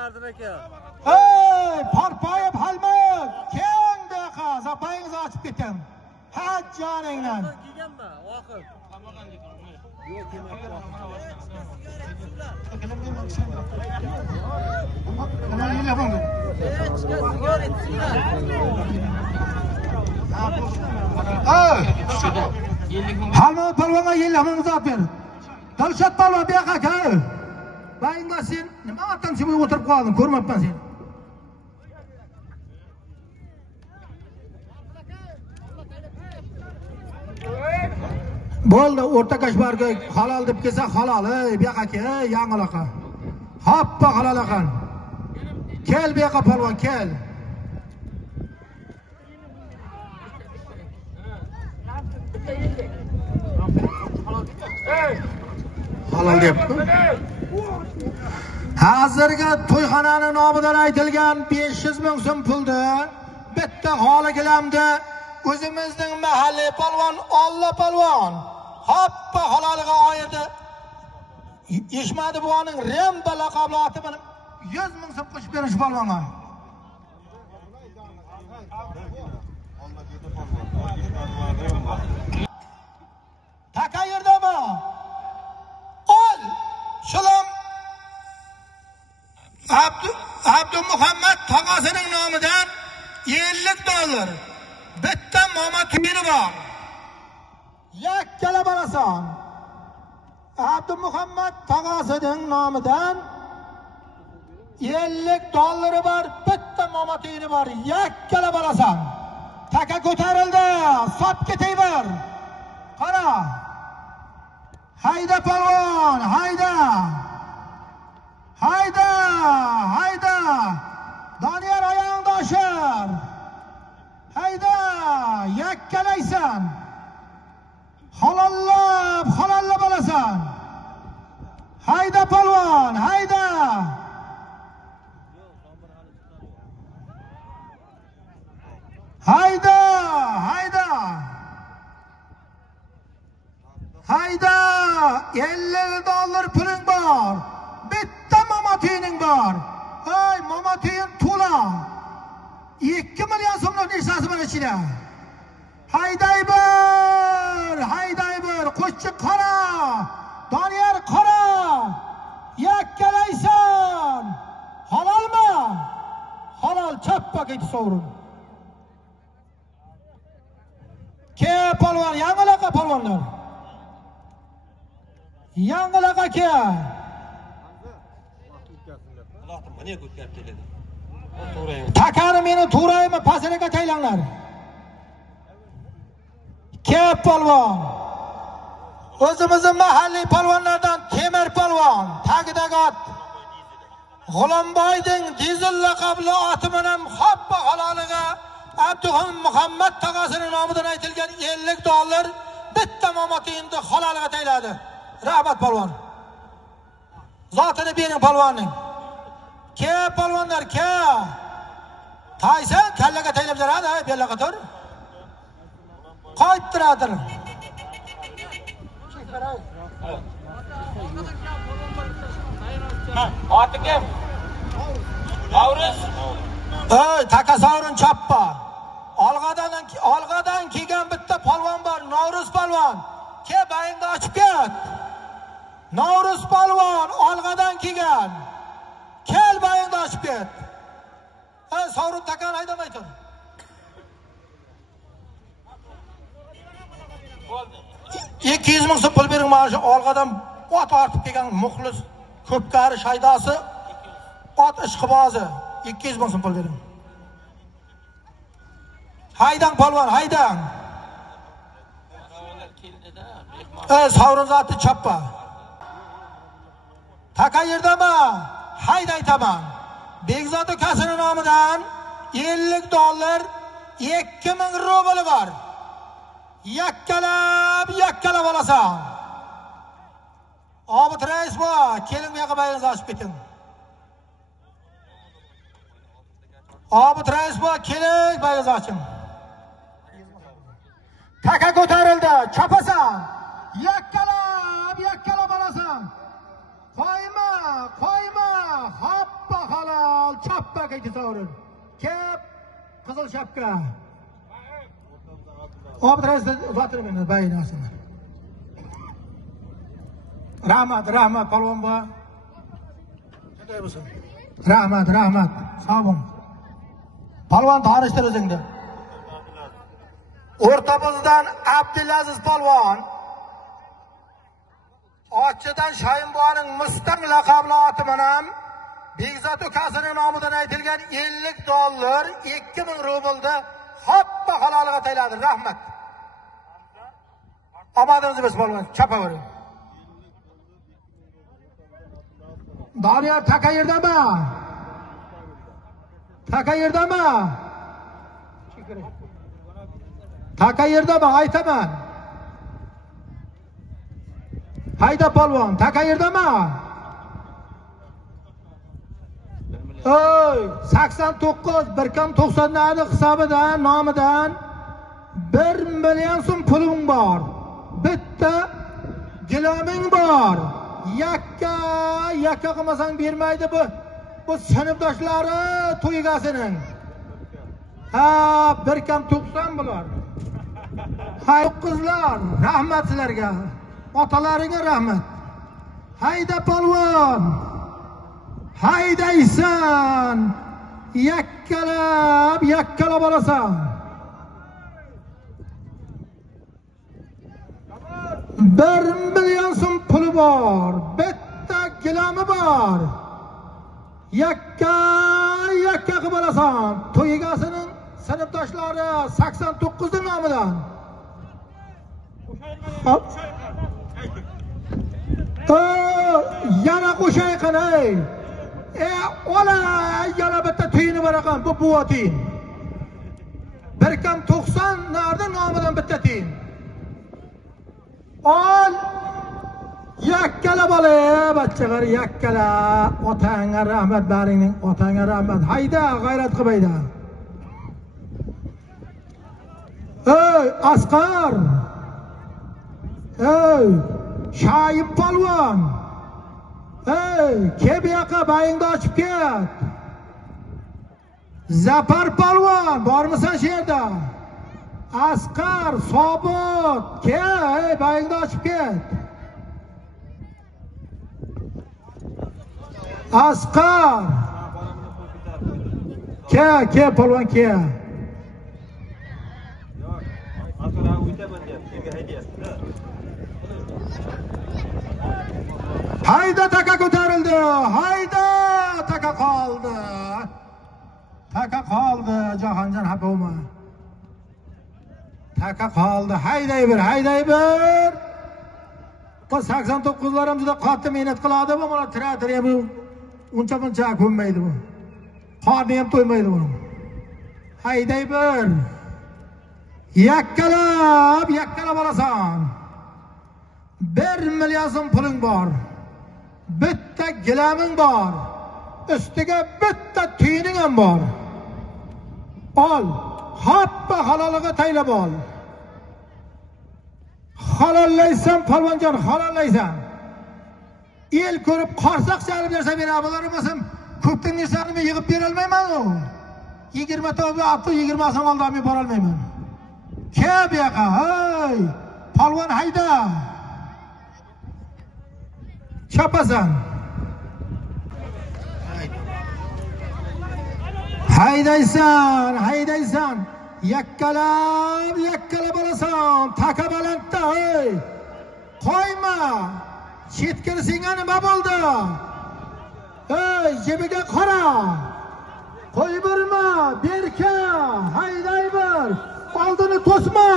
Ardın aka. Hey, Parpayib Halmot, keng daqa, zapayingizni ochib keting. Haj joningdan. Kelganmi? Oxir. Halmot polvonga 50 ming zot ber. Dilshod polvon bu yoqqa kel. Bayinda sen nima otdan sen o'tirib qolding, ko'rmabman seni. Bo'ldi, o'rta Kashbarga halol deb kelsa halol, bu yoqqa kel, yangilaqa. Hoppa halol ekan. Kel bu yoqqa polvon, kel. Halol deyapti. Hozirgi to'yxonaning nomidan aytilgan 500 ming so'm pulni bitta holi gilamdi. O'zimizning mahalliy polvon, Olla polvon. Hoppa haloliga oyirdi. Eshmadi buning Remba laqabli oti bilan 100 ming so'm qo'shib berish polvonga. Taka yerdami? Ol. Shulam Abdu Muhammad tog'asining nomidan 50 dollar. Bitta mama tiri bor. Yakkala bolasan. Abdu Muhammad tog'asining nomidan 50 dollari bor, bitta mama tiri bor. Yakkala bolasan. Taka ko'tarildi. Sop ketayver. Qara. Hayda polvon, hayda. Hayda, hayda. Doniyor oyog'ingni oshir. Hayda, yakkalaysan. Halollab olasan. Hayda polvon, hayda. Hayda, hayda. Hayda, 50 dollar puling bor. Bitta momotining bor. Ay, momotin to'la. 2 million so'mning nechasi bor ichida? Haydayber, qo'shchi qora. Doniyor qora. Yakkalaysan. Halolmi? Halol, chappa ketib sovrin. Ke polvon, yangilaqa polvonlar. Yangilaqa ke. Allohim meni ko'tarib keladi. Takani meni to'raymi, pasaraga taylanglar. Ke polvon. O'zimizning mahalliy polvonlardan Temir polvon, tagidagi ot. G'ulomboyning dizel laqabli oti bilan hoppa haloliga Abduham Muhammad tog'asining nomidan aytilgan 50 dollar bitta momotinni haloliga tayladi. Rahmat polvon. Zotini bering polvonning. Ke polvonlar, ke. Taysan kallaga taylab beradi, bu yoqqa tur. Qaytiradir. Oti kim? Navruz. Ey, takasavrin chappa. Olg'adan kelgan bitta polvon bor, Navruz polvon. Ke bayingni ochib ket. Navruz polvon olg'adan kelgan. Kel bayingni ochib ket. Ey, sovrin takan haydamay tur. 200 ming so'm pul bering mana shu olg'adan ot ortib kelgan muxlis ko'pkari shaydosi ot ishqibozi 200 ming so'm pul bering. Haydang polvon, haydang. Sovrin zoti chappa. Taka yerdami? Hayda aytaman. Begzod akasining nomidan 50 dollar 2000 rubli bor. Yakkalab olasan. Obid rais bor, keling bu yoqqa bayingizni ochib keting. Obid rais bor, keling bayingizni oching. Taka ko'tarildi, chapasan. Yakkalab olasan. Qo'yma, hoppa xola. kayti savurur. Kep qizil shapka. Obrazda uzatırım bayinasını. Rahmat palvon bu. Qanday bo'lsin? Rahmat. Sog' bo'ling. Palvon tanishtir o'zingni. O'rtamizdan Abdulaziz palvon. Ochchidan Shoyimboning Mustang laqabli oti bilan Begzod ukasining nomidan aytilgan $50, 2000 rublda hatto haloliga tayladi. Rahmat. Omadingiz bo'lsin palvon. Chapavering. Doniyor taka yerdami? Taka yerdami? Aytaman. Hayda polvon, taka yerdami? Oy, 89 1.90 hisobidan, nomidan 1 million so'm puling bor. Bitta giloming bor. Yakka qilmasang bermaydi bu. Bu sinfdoshlari to'ygasining. Ha, 1.90 bular. Hay qizlar, rahmat sizlarga. Otalaringga rahmat. Hayda polvon. Haydaysan. Yakkalab olasan. 1 million so'm puli bor. Bitta gilomi bor. Yakka qilib olasan. To'ygasining sinfdoshlari 89 nomidan. Yana qo'shay qanay. Ola yana bitta tiyini bor ekan, bu tiyin. 1.90 narda nomidan bitta tiyin. Ol yakkala bola, bachchalar yakkala. Otangga rahmat baringning, otangga rahmat. Hayda, g'ayrat qilmaydi. Ey, Asqar. Ey, Shoyib polvon. Ey, kel bu yoqqa bayingni ochib ket. Zafar polvon, bormisan shu yerda? Asqar, Sobit, kel, bayingni ochib ket. Asqar. Kel polvon, kel. Hayda taka ko'tarildi. Hayda taka qoldi. Jahonjon xafa taka qoldi. Hayday bir. Bu 89'larim juda qattiq mehnat qiladi bu. Mana traktor ham uncha ko'nmaydi bu. Qorni ham to'ymaydi bu. Hayday bir. Yakkalab olasan. 1 million so'm puling bor. Bitta gilaming bor. Ustiga bitta tiyining ham bor. Ol. Hatto haloliga taylab ol. Halollaysan polvonjon, halollaysan. El ko'rib qarsoq chalib bersa men abolarim ko'pning narsani men yig'ib bera olmayman u. 20 ta atı 20 so'm oldi men bora olmayman. Kel bu yoqqa, hey! Polvon hayda. Chapasan. Haydaysan. Yakkalab olasan. Taka balandda, hey. Qo'yma. Chetkari senga nima bo'ldi? Hey, jibiga qara. Qo'yburma, berka. Hayday bir. Oldini to'sma.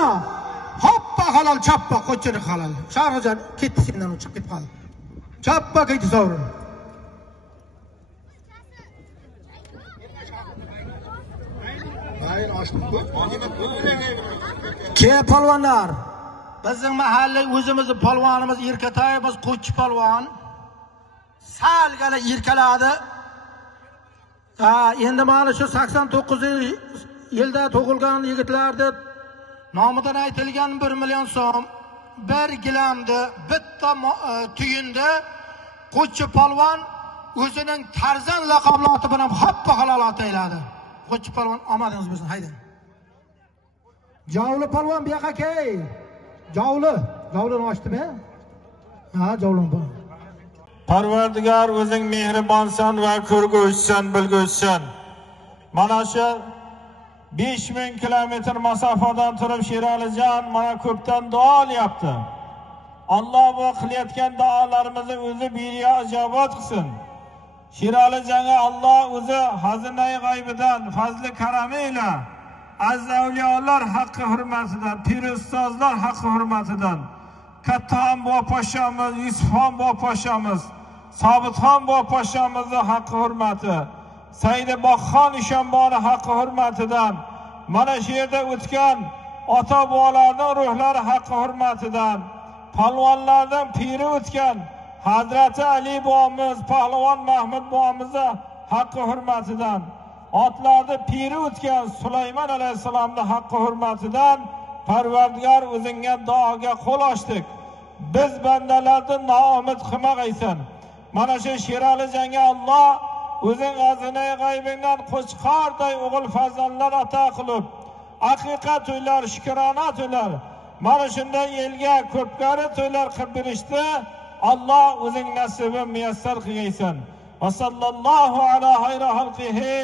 Hoppa halol, chappa, qo'chini halol. Sharg'ajon ketdi sendan chiqib ketib qoldi. Chappa ketdi sovrin. Ke polvonlar. Bizning mahalla o'zimizni polvonimiz Erkatayimiz Qo'chchi polvon. Salgala erkaladi. Endi mana shu 89-yilda tug'ilgan yigitlarni nomidan aytilgan 1 million so'm, 1 gilamdi, bitta tuyindi. Qo'chchi polvon o'zining Tarzan laqabli oti bilan hoppa halol ot ayladi. Qo'chib polvon omadingiz bo'lsin, haydi. Javli polvon bu yoqqa kel. Javlini ochdimi? Ha, javlim bor. Parvardigor o'zing mehribonsan va ko'rguvchisan, bilguvchisan. Mana shu 5000 kilometr masofadan turib Sheralijon mana ko'pdan duo olyapti. Alloh bu qilayotgan duolarimizni o'zi beriya ijobat qilsin. Sheralijonga Alloh o'zi xazinai g'aybidan fazli karami ila azza avliyolar haqqi hurmatidan, pir ustozlar haqqi hurmatidan, Kattaxon boposhamiz, Yusufxon boposhamiz, Sobitxon boposhamizni haqqi hurmati, Saydiboxxon Ishonboni haqqi hurmatidan, mana shu yerda o'tgan ota-bobolarning ruhlari haqqi hurmatidan, palvonlardan piri o'tgan Hazrati Ali bobomiz, Pahlavon Mahmud bobomizni haqqi hurmatidan, otlarni piri o'tgan Sulaymon alayhisalomning haqqi hurmatidan Parvardigor o'zingga duoga qo'l ochdik. Biz bandalarni noumid qilmag'aysan. Mana shu Sheralijonga Alloh o'zing xazinai g'aybingdan qo'chqorday o'g'il farzandlar ato qilib, haqiqat to'ylar, shukrona to'ylar, mana shunday elga ko'pkari to'ylar qilib berishdi. Alloh o'zing nasibi muyassar qilgaysan. Va sallallohu ala xayri xalqihi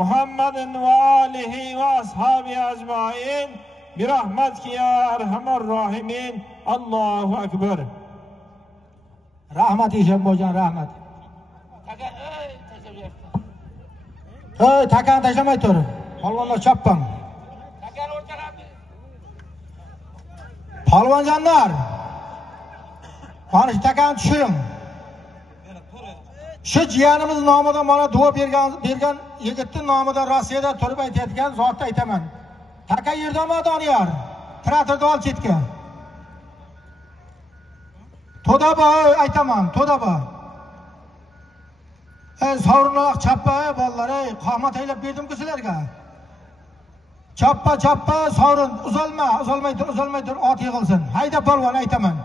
Muhammadin va alihi va ashabi ajmain bi rahmatika ya arhamar rohimin. Allohu akbar. Rahmat Eshonboyjon, rahmat. Takani tashlamay tur. Polvonlar choppan. Takani o'rtaladi. Polvonjonlar. Mana shu takani tushiring. Shu jiyanimiz nomidan mana duo bergan yigitning nomidan Rossiyada turib aytayotgan zotni aytaman. Taka yerdami Doniyor? Traktorni ol chetga. Todaba aytaman, todaba. Sovrinlar chappa bolalar, qomat aylab berdim-ku sizlarga. Chappa sovrin uzolmay tur, ot yig'ilsin. Hayda polvon aytaman.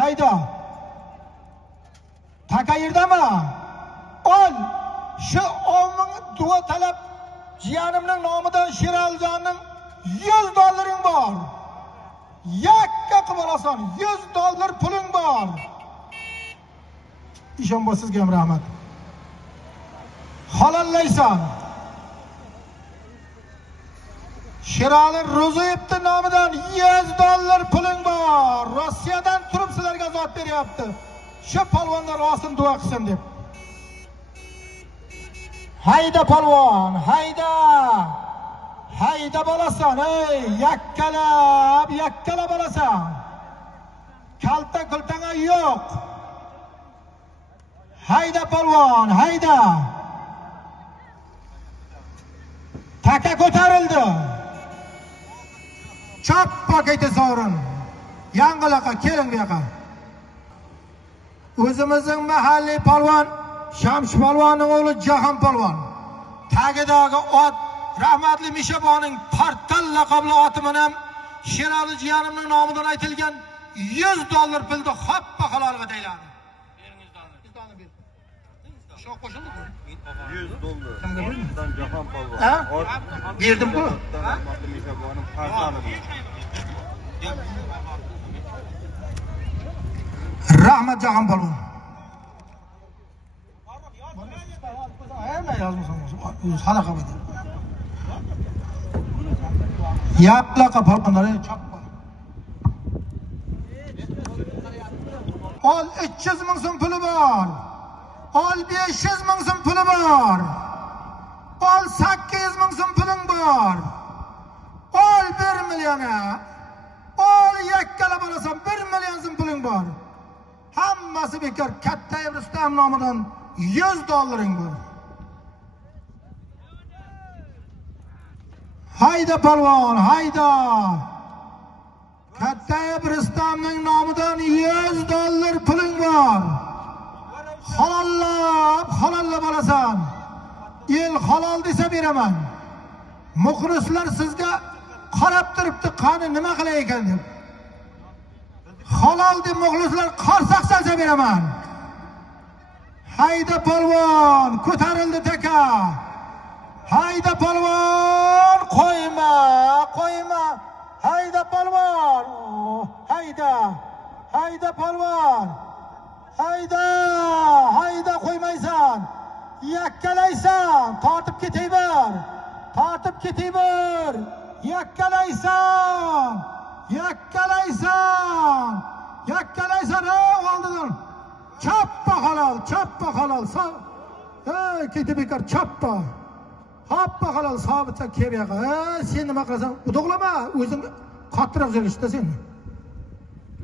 Hayda. Taka yerdami? Ol. Shu oming duo talab jiyanimning nomidan Sheralijonning $100 bor. Yakka qilib olasan, $100 puling bor. Ishonbo sizga ham rahmat. Halollaysan. Sherali Ro'ziyevning nomidan $100 puling bor. Rossiyadan turib sizlarga zot beryapti. Shu polvonlar olsin duo qilsin deb. Hayda polvon, hayda. Hayda bolasan, yakkala bolasan. Kalta-kultanga yo'q. Hayda polvon, hayda. Taka ko'tarildi. Choppa ketdi sovrin. Yangilaqa keling bu yoqqa. O'zimizning mahalliy polvon Shamsh polvonning o'g'li Jahon polvon. Tagidagi ot rahmatli Mishaboning Partal laqabli oti bilan Sherali jiyanimning nomidan aytilgan $100 pulni hoppa halolga tayladi. Shu qo'shildi-ku. $100. Jahon polvon. Ha? Berdim-ku. Mishaboning Partali. Rahmat Jahon polvon. Sadaqa qildi. Yaplaqa polvonlar choppa. Ol 300 ming so'm puli bor. Ol 500 ming so'm puli bor. Ol 800 ming so'm puling bor. Ol 1 million. Ol yakkala bo'lasan 1 million so'm puling bor. Hammasi bekor. Katta Rustam nomidan $100 bor. Hayda polvon, hayda. Katta Rustamning nomidan $100 puling bor. Halollab olasan. El halol desa beraman. Muxlislar sizga qarab turibdi, qani nima qilay ekan deb. Halol deb muxlislar qarsak salsa beraman. Hayda polvon, ko'tarildi taka. Hayda polvon, qo'yma. Hayda polvon. Hayda polvon. Hayda qo'ymaysan. Yakkalaysan, tortib ketayver. Yakkalaysan, oldidan. Chappa halol. Ketib bekor chappa. Hoppa halol sobitsa kelib sen nima qilasan? Udoqlama, o'zing qattiqroq yurishda sen.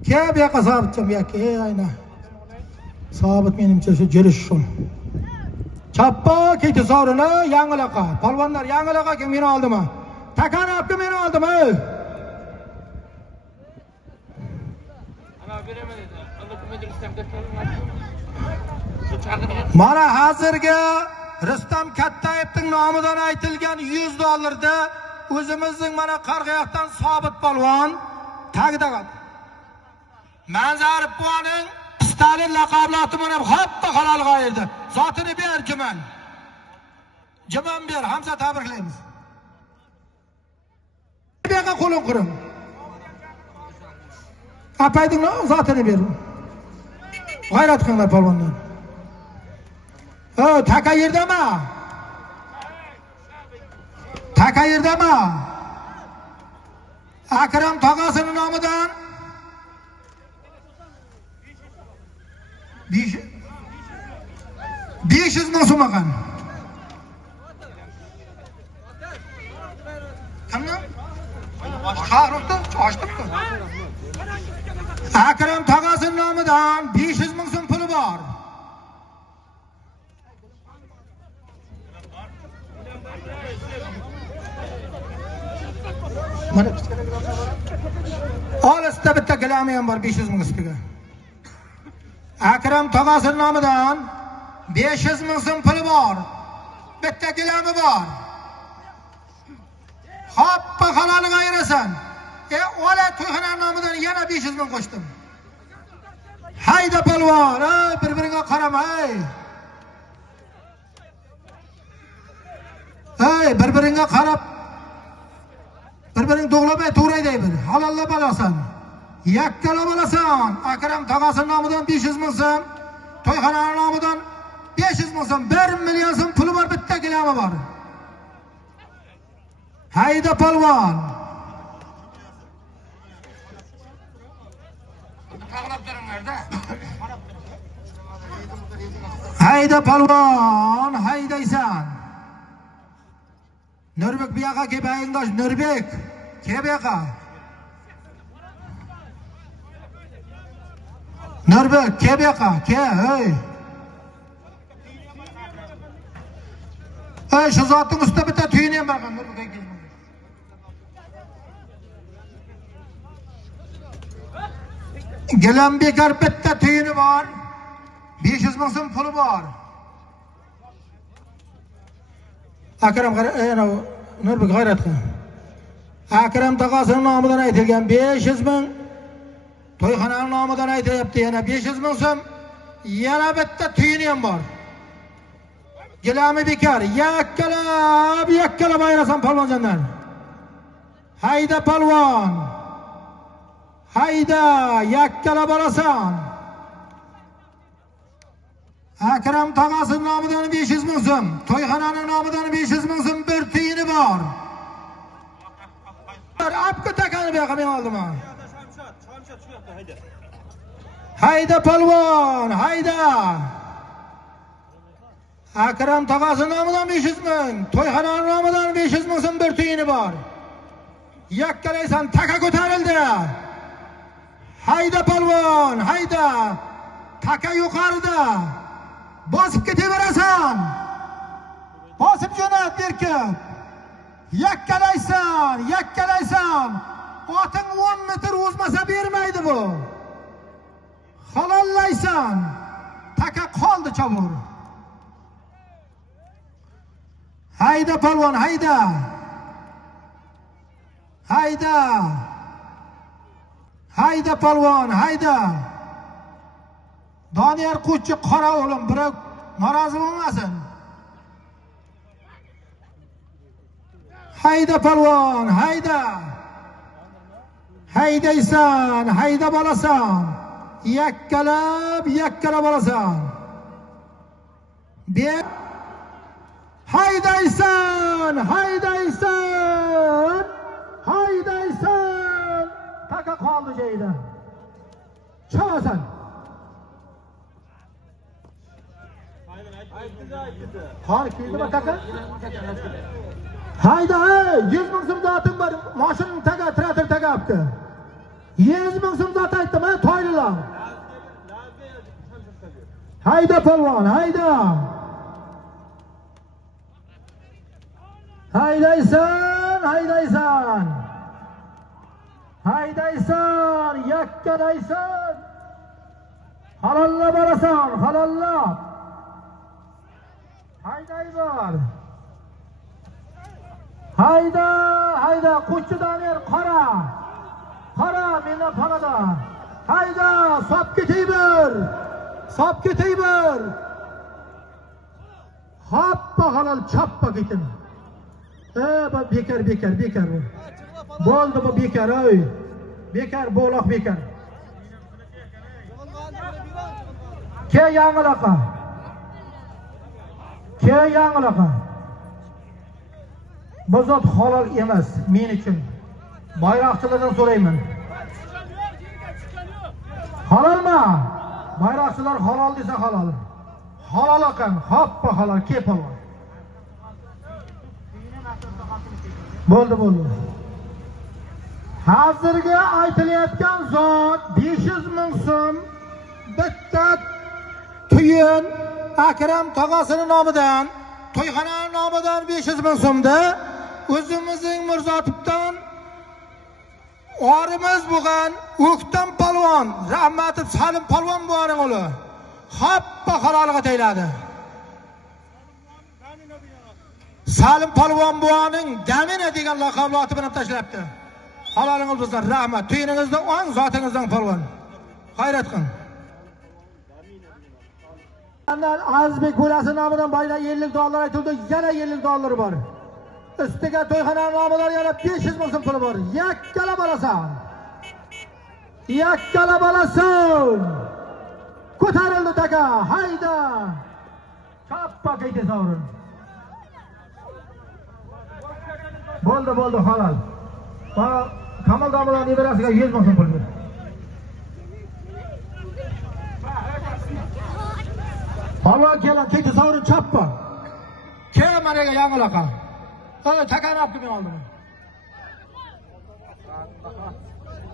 Kelib yoqqa sobitcham yoki, ayna. Sobit menimcha shu jirishim. Chappa ketdi sovrini yangilaqa. Polvonlar yangilaqa kim meni oldimi? Takarab kim meni oldimi? Mana hozirgi Rustam Kattayevning nomidan aytilgan $100 o'zimizning mana Qarg'ayoqdan Sobit polvon tagida. Manzarib buvaning Stalin laqabli otini hatto halol qo'ydi. Zotini ber Juman. Juman ber, Hamza tabriklaymiz. Bu yerga qo'lin quring. Apaydingni zotini ber. G'ayrat qilinglar polvonlar. Taka yerdami? Akram tog'asining nomidan 500 ming so'm ekan. Qanday? Ochdim. Akram tog'asining nomidan 500 ming so'm puli bor. Mana olisda bitta gilami ham bor 500 ming ustiga. Akram tog'asining nomidan 500 ming so'm puli bor. Bitta gilami bor. Hoppa haloliga ayirasan. Ola to'yxonaning nomidan yana 500 ming qo'shdim. Hayda polvon, bir-biriga qaramay. Bir-biriga qarab bir-biring to'g'lamay to'g'rayday bir. Halollab olasan. Yakkalab olasan. Akram tog'asining nomidan 500 ming so'm, to'yxonaning nomidan 500 ming so'm, 1 million so'm puli bor, bitta gilami bor. Hayda polvon. Hayda polvon, haydaysan. Nurbek bu yoqqa kelib ayindosh, Nurbek. Kelib bu yoqqa. Nurbek, kelib bu yoqqa, kel, shu zotning ustida bitta tuyini ham borgan, Nurbek aka. Gilam bekar bitta tuyini bor. 500 ming so'm puli bor. Akram Nurbek g'ayrat qil. Akram tog'asining nomidan aytilgan 500 ming, to'yxonaning nomidan aytyapti yana 500 ming so'm, yana bitta tuyini ham bor. Gilami bekar, yakkalab ayrasan polvonjonlar. Hayda polvon. Hayda, yakkalab olasan. Akram tog'asining nomidan 500 ming so'm, to'yxonaning nomidan 500 ming so'm bir tiyini bor. Apka takani bu yoqqa men oldim. Hayda polvon, hayda. Akram tog'asining nomidan 500 ming, to'yxonaning nomidan 500 ming so'm bir tiyini bor. Yakkalaysan, taka ko'tarildi. Hayda polvon, hayda. Taka yuqorida. Bosib ketaverasan. Bosib jo'nat erkak. Yakkalaysan. Oting 10 metr o'zmasa bermaydi bu. Halollaysan. Taka qoldi chavur. Hayda polvon, hayda. Hayda polvon, hayda. Doniyor Qo'chchi qora o'g'lim, biri Norozi bo'lmasin. Hayda palvon, hayda. Haydaysan, hayda bolasan. Yakkalab olasan. Haydaysan. Taka qoldi joyida. Chiqasan. Qor keldimi taka? Hayda, 100 ming so'm zotim bor. Mashinani taga, traktor tagapti. 100 ming so'm zot aytdim, ha, toylilar. Hayda polvon, hayda. Haydaysan. Yakkalaysan. Halollab olasan, halollab. Haydaysan. Hayda, qo'chchi Doniyor qora meni panada. Hayda, sop ketayber. Hoppa halol choppa ketin. Bu bekar. Bo'ldi bu bekar, oy. Bekar, bo'loq bekar. Ke yangilaqa. Bu zot halol emas men uchun. Bayroqchilardan so'rayman. Halolmi? Bayroqchilar halol desa halol. Halol ekan, hoppa halol, kepolvon. Bo'ldi. Hozirga aytilayotgan zot 500 ming so'm bitta tuyin Akram tog'asining nomidan, to'yxonaning nomidan 500 ming so'mda o'zimizning Mirzotibdan orimiz bo'lgan O'ktam polvon, rahmatli Salim polvon buvaning o'g'li. Hoppa haloliga tayladi. Salim polvon buvaning Damina degan laqabloti bilan tashlabdi. Halolingiz bo'lsin, rahmat. To'yiningizda o'ng zotingizdan polvon. Xayrat qil. Azbek bo'lasi nomidan boylar $50 aytildi, yana $50 bor. Ustiga to'yxona nomidan yana 500 ming so'm puli bor. Yakkalab olasan. Ko'tarildi taka, hayda. Choppa ketdi sovrin. Bo'ldi, halol. Mana Kamol domidan nevarasiga 100 ming so'm pul berdi. Halol kelan ketdi sovrin choppa. Kel managa yangilaqa. Ana takani olib kelib oldim.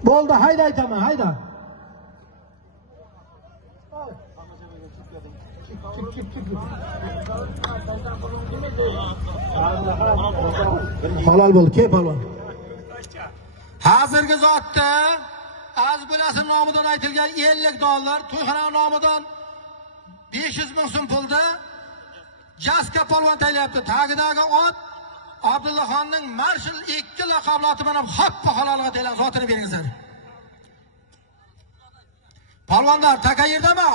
Bo'ldi, hayda aytaman, hayda. Halol bo'ldi, ke polvon. Hozirgi zotda az bo'lasi nomidan aytilgan $50, to'yxona nomidan 500 ming so'm pulda Jaska polvon taylayapti. Tagidagi ot Abdullaxonning Marshal 2 laqabloti bilan hoppa halolga taylan zotini beringizlar. Polvonlar taka yerdami?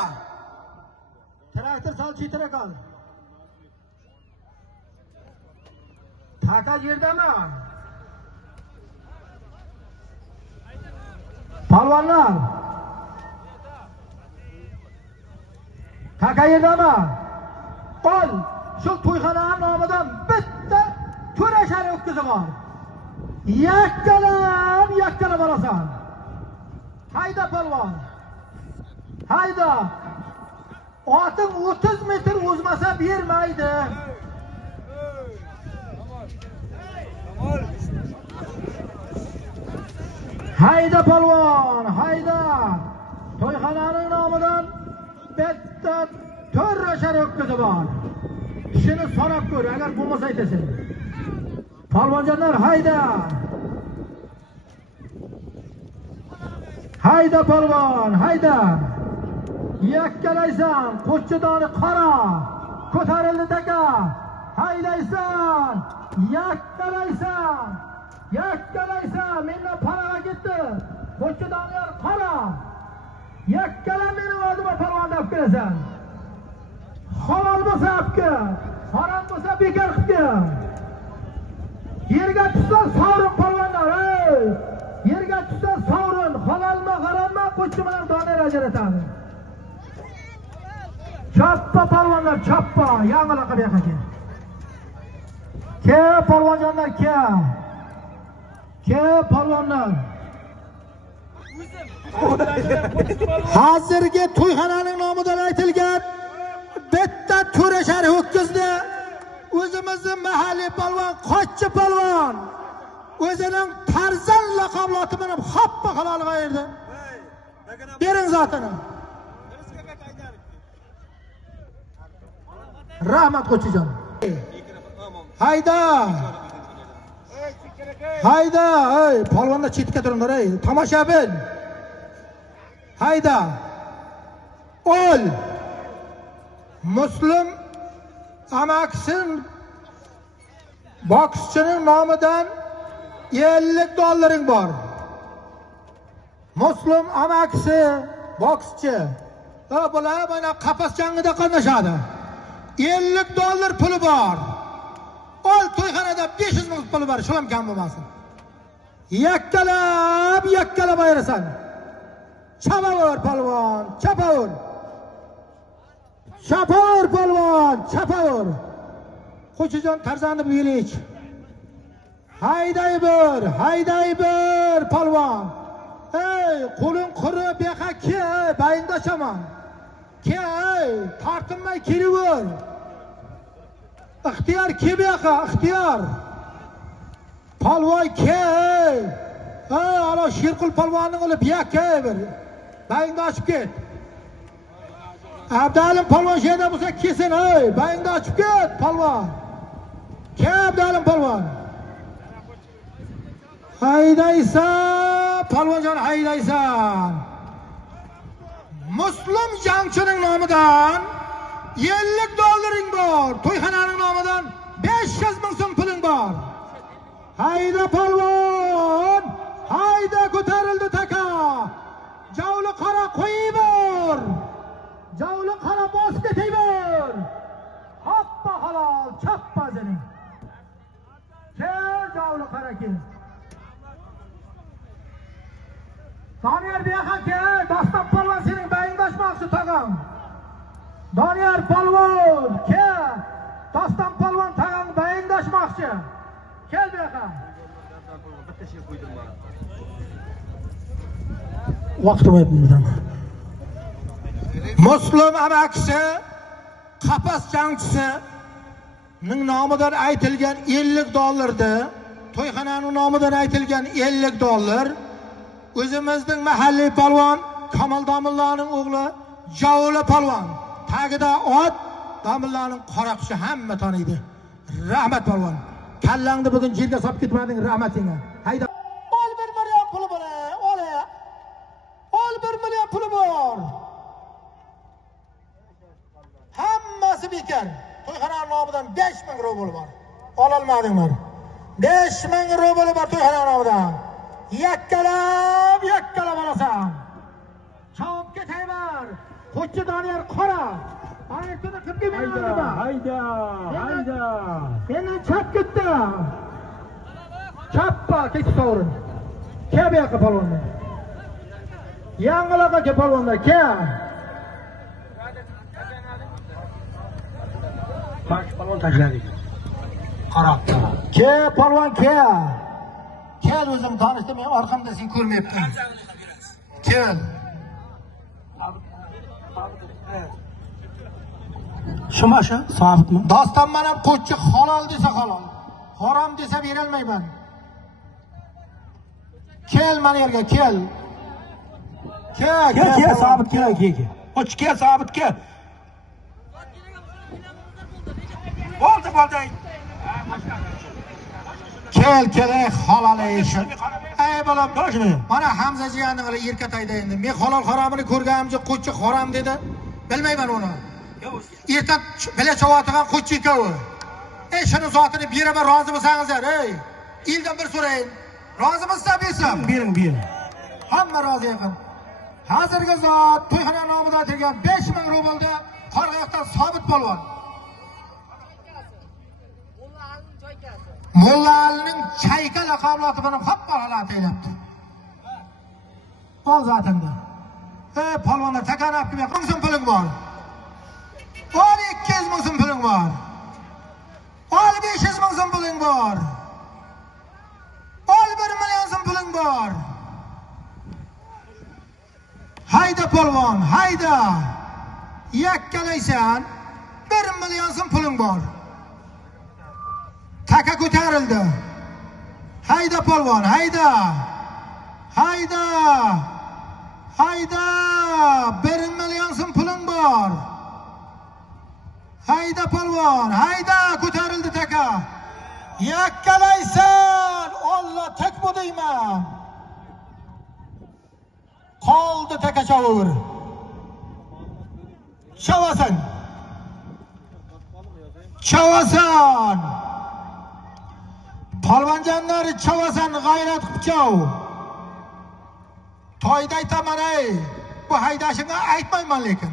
Traktor sol chetira qol. Taka yerdami? Polvonlar. Taka yerdami? Qol, shu to'yxona nomidan bitta to'rashar o'tkizi bor. Yakkalab olasan. Hayda polvon. Hayda. Otim 30 metr o'zmasa bermaydi. Hayda polvon, hayda. To'yxonaning nomidan bitta to'rashar o'tkizi bor. Shuni sanab ko'r, agar bo'lmasa aytasan. Polvonjonlar, hayda. Hayda polvon, hayda. Yakkalaysan, qo'chchidoni qora. Ko'tarildi taka. Haydaysan, yakkalaysan. Mendan paraga ketdi. Qo'chchidoni qora. Yakkala meni o'zimga polvon deb kelasan. halol bo'lsa apga, harom bo'lsa bekor qilgan. Yerga tushsa sovrin polvonlar, yerga tushsa sovrin, halolmi, harommi, qo'shni bilan donor ajratadi. Chappa polvonlar, chappa, yangi laqab yoqqa kel. Ke polvonjonlar, ke. Ke polvonlar. Hozirgi to'yxonaning nomidan aytilgan bitta to'rashar ho'kizdi. O'zimizning mahalliy polvon, Qochchi polvon o'zining Tarzan laqabloti bilan hoppa halolga erdi. Bering zotini. Rahmat Qo'chijon. Hayda. Hayda, ey, polvonlar chetga turinglar, ey, tomoshabin. Hayda. Ol. Muslim amaksin bokschining nomidan $50 bor. Muslim amakisi bokschi. Bular mana qafas jangida qatnashadi. $50 puli bor. Ol to'yxonada 500 ming puli bor, shu ham kam bo'lmasin. Yakkalab ayrasan. Chapaver polvon, chapaver. Chapaver polvon, chapaver. Qo'chijon Tarzanni bilich. Hayday bir polvon. Ey, qo'ling qurib beqa ke, bayindashaman. Ke, tortinmay kelaver. İxtiyor ke beqa, ixtiyor. Polvon ke. Ana Sherqul polvonning o'li beqa bir. Bayingni ochib ket. Abdalim polvon yerda bo'lsa kesin, ey, bayingni ochib ket polvon. Ke Abdalim polvon. Haydaysan, polvonjon haydaysan. Muslim jangchining nomidan $50 bor. To'yxonaning nomidan 500 ming so'm puling bor. Hayda polvon, hayda ko'tarildi taka. Javli qara qo'yibor. Javli qara bosib ketayver. Hoppa halol, chappa sening. Kel javli qara kel. Doniyor beqa kel, Doston polvon sening bayingdashmoqchi tag'am. Doniyor polvon, kel. Doston polvon tag'am bayingdashmoqchi. Kel beqa. Bitta şey qo'ydim men. Vaqt qo'yibman. Muslim amakisi, qafas jangchisi ning nomidan aytilgan $50 to'yxonaning nomidan aytilgan $50 o'zimizning mahalliy polvon Kamol Domillarning o'g'li Javli polvon tagida ot Domillarning qoraqishi hamma taniydi. Rahmat polvon. Kallangni bugun yerga solib ketmading, rahmatingga. Hayda. Ol 1 million puli bor, ol 1 million puli bor. Hammasi bekor. To'yxonaning nomidan 5000 rubl bor. Ololmadinglar. 5000 rubl bor to'yxonaning nomidan. Yakkalab olasan. Chavib ketayver. Qo'chchi Doniyor qora. Aytini qilib kelmayman. Hayda. Mendan chap ketdi. Chappa ketib sovrin. Ke bu yoqqa polvonlar. Yangilaqa ke polvonlar, ke. Baş polvon tashladik. Qarab. Ke polvon ke. Kel o'zim tanishdim, men orqamda seni ko'rmayapman. Kel. Shumasha, sabitmi? Doston men ham qo'chchi halol desa halol, harom desa berolmayman. Kel mana yerga, kel. Kel, sabit kel. Qo'chchi kel, sabit kel. Bo'ldi. Kel, halol ish. Ey bolam, mana Hamza jiyanning erkatayda endi. Men halol haromini ko'rganimcha qo'chchi harom dedi. Bilmayman uni. Erta bila chavotgan qo'chchi ikovi. Ey shuni zotini beraman, rozi bo'lsangizlar, ey. Eldan bir so'rayin. Rozimisizlar bersam? Bering. Hamma rozi ekan. Hozirgi zot to'yxona nomidan aytilgan 5000 rublda Arqayaqdan Sobit polvon. Mulla Alining chayka laqablati bilan qopqa holat ayapti. Ol zatimda. Polvonlar takarab kelib, 1000 so'm puling bor. Ol 200 ming so'm puling bor. Ol 500 ming so'm puling bor. Ol 1 million so'm puling bor. Hayda polvon, hayda. Yakkalaysan 1 million so'm puling bor. Taka ko'tarildi. Hayda polvon, hayda. Hayda. Hayda. 1 million so'm puling bor. Hayda polvon, hayda, ko'tarildi taka. Yakkalaysan, Allah tek bu deyman. Qoldi taka chavur. Chavasan. Chavasan. Polvonjonlar chavasan, g'ayrat qilib. Toyda aytaman ey. Bu haydashingga aytmayman lekin.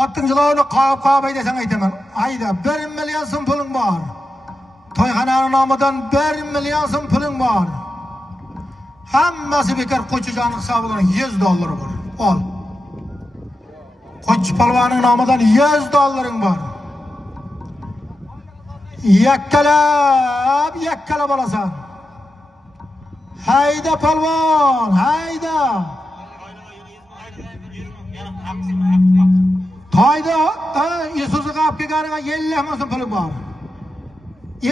Ottinchilarni qop aydasan aytaman. Hayda 1 million so'm puling bor. To'yxonaning nomidan 1 million so'm puling bor. Hammasi bekor Qo'chijon hisobidan $100 bor. Ol. Qo'chi polvoning nomidan $100 bor. Yakkalab olasan. Hayda polvon, hayda. Toyda Isuzu qilib kelganiga 50 ming so'm puling bor.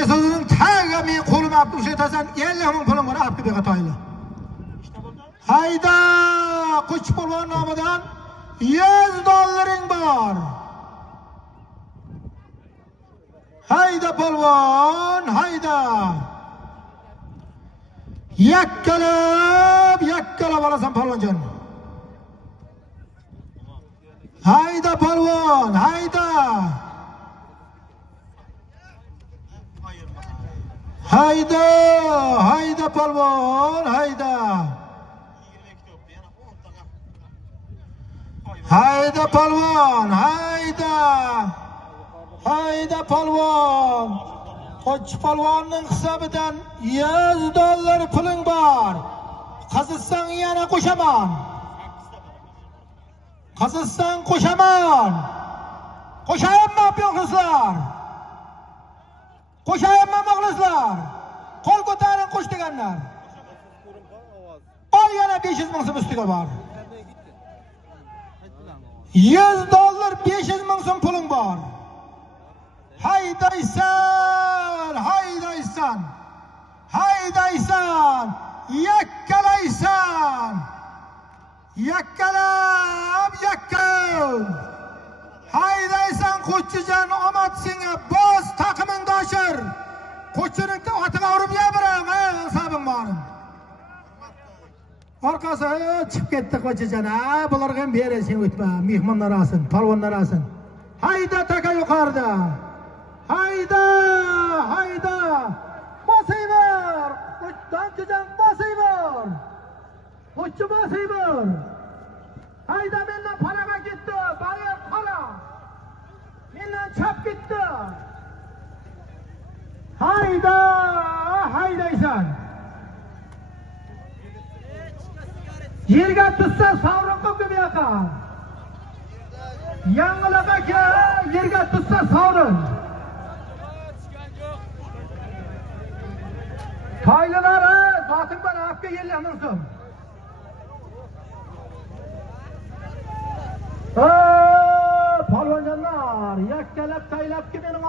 Isuzuning tagiga men qo'lim olib ushatasan, 50 ming puling bor, olib kelga toyda. Hayda, Qo'chi polvon nomidan $100 bor. Hayda polvon, hayda. Yakkalab olasan polvonjon. Hayda polvon, hayda. Hayda polvon, hayda. Hayda polvon, hayda. Hayda polvon. Qo'chi polvonning hisobidan $100 puling bor. Qazissan yana qo'shaman. Qazistan qo'shaman. Qo'shayapman muxlislar. Qo'shayapman muxlislar. Qo'l ko'taring qo'sh deganlar. Ol yana 500 ming so'm ustiga bor. $100 500 ming so'm puling bor. Haydaysan, haydaysan. Haydaysan, yakkalaysan. Yakkalab. Haydaysan Qo'chijon, omad senga, boz taqimingni oshir. Qo'chining otiga urib yabiram, hisobing bor. Orqasi chiqib ketdi Qo'chijon. Bularga ham berasing o'tma, mehmonlar olsin, polvonlar olsin. Hayda taka yuqorida. Hayda. Bosayver. Qo'chijon bosayver. Qo'chi bosayver. Hayda mendan palaga ketdi. Bariyat pala. Mendan chap ketdi. Haydaysan. Yerga tushsa sovrin qo'yib bu yoqqa. Yangilik aka, yerga tushsa sovrin. Toylilar, zoting bilan olibga 50 ming so'm. Polvonjonlar, yakkalab taylabki mening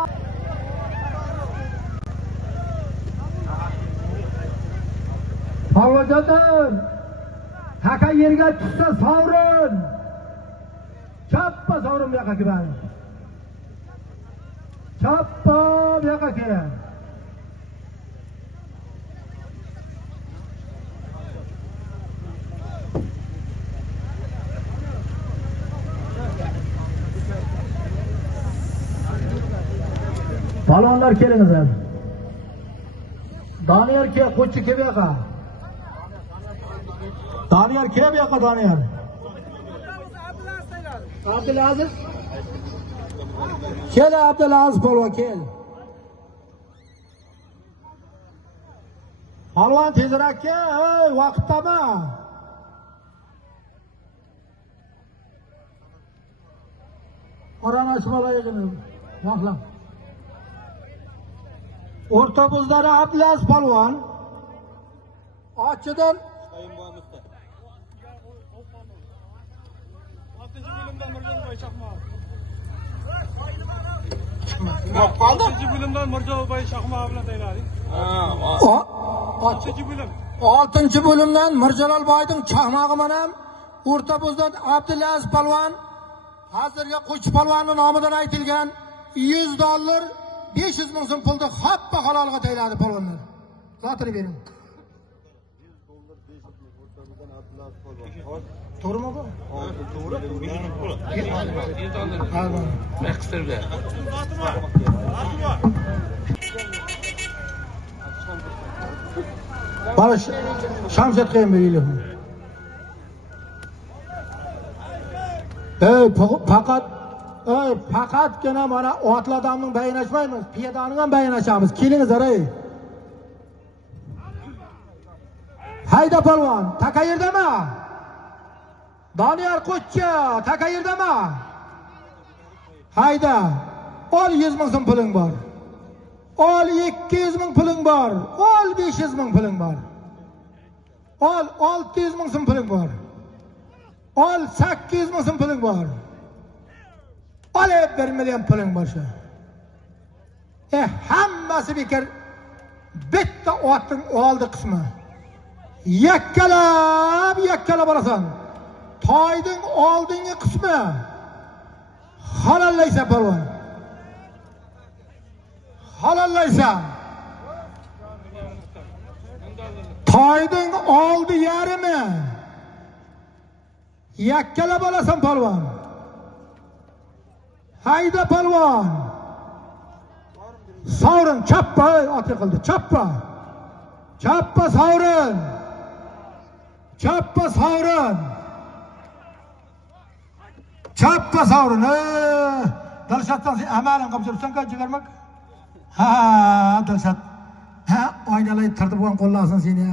polvonjonlar, taka yerga tushsa sovrin. Chappa sovrin bu yoqqa keladi. Chappa bu yoqqa keladi. Balonlar kelingizlar. Doniyor ke, Qo'chi ke bu yoqqa. Doniyor ke bu yoqqa, Doniyor. Abdulaziz. Kel Abdulaziz polvon kel. Polvon tezroq kel, ey, vaqtdami? Qoranash bolayig'ini. Vaqtlam. O'rta buzlari Abdulaziz polvon. Ochidan Oltinchi bo'limdan Mirjalboy Shohmon bilan tayyorladik. 6-bo'lim. 6-bo'limdan Mirjalboyning chaqmog'i bilan o'rta buzdan Abdulaziz polvon hozirga Qo'chi polvonning nomidan aytilgan $100, 500 ming so'm pulni hoppa halolga tayladi polvonlar. Zotini bering. To'g'rimi bu? To'g'ri. Bana Şamşet kıyım veriyle. Fakat gene bana otlu adamın beyin açmayız. Piyadanın beyin açamız. Kiliniz arayı. Hayda polvon, taka yerdami? Doniyor Qo'chchi, taka yerdami? Hayda. Ol 100 ming so'm puling bor. Ol 200 ming puling bor. Ol 500 ming puling bor. Ol 600 ming so'm puling bor. Ol 800 ming so'm puling bor. Ol 1 million puling bor shu. Hammasi bekor. Bitta otning oldi qismi. Yakkalab olasan. Toyning oldingi qismi halollaysan polvon. Halollaysan. Toyning oldi yarimi yakkalab olasan polvon. Hayda polvon. Sovrin chappa ot yiqildi. Chappa sovrin. Chappa sovrin. Chappa sovrin. Dalshatdan amalan qilib tursan jigarmak. Ha, Dalshat. Ha, oynalayib tartib qo'ygan qo'llasin seni.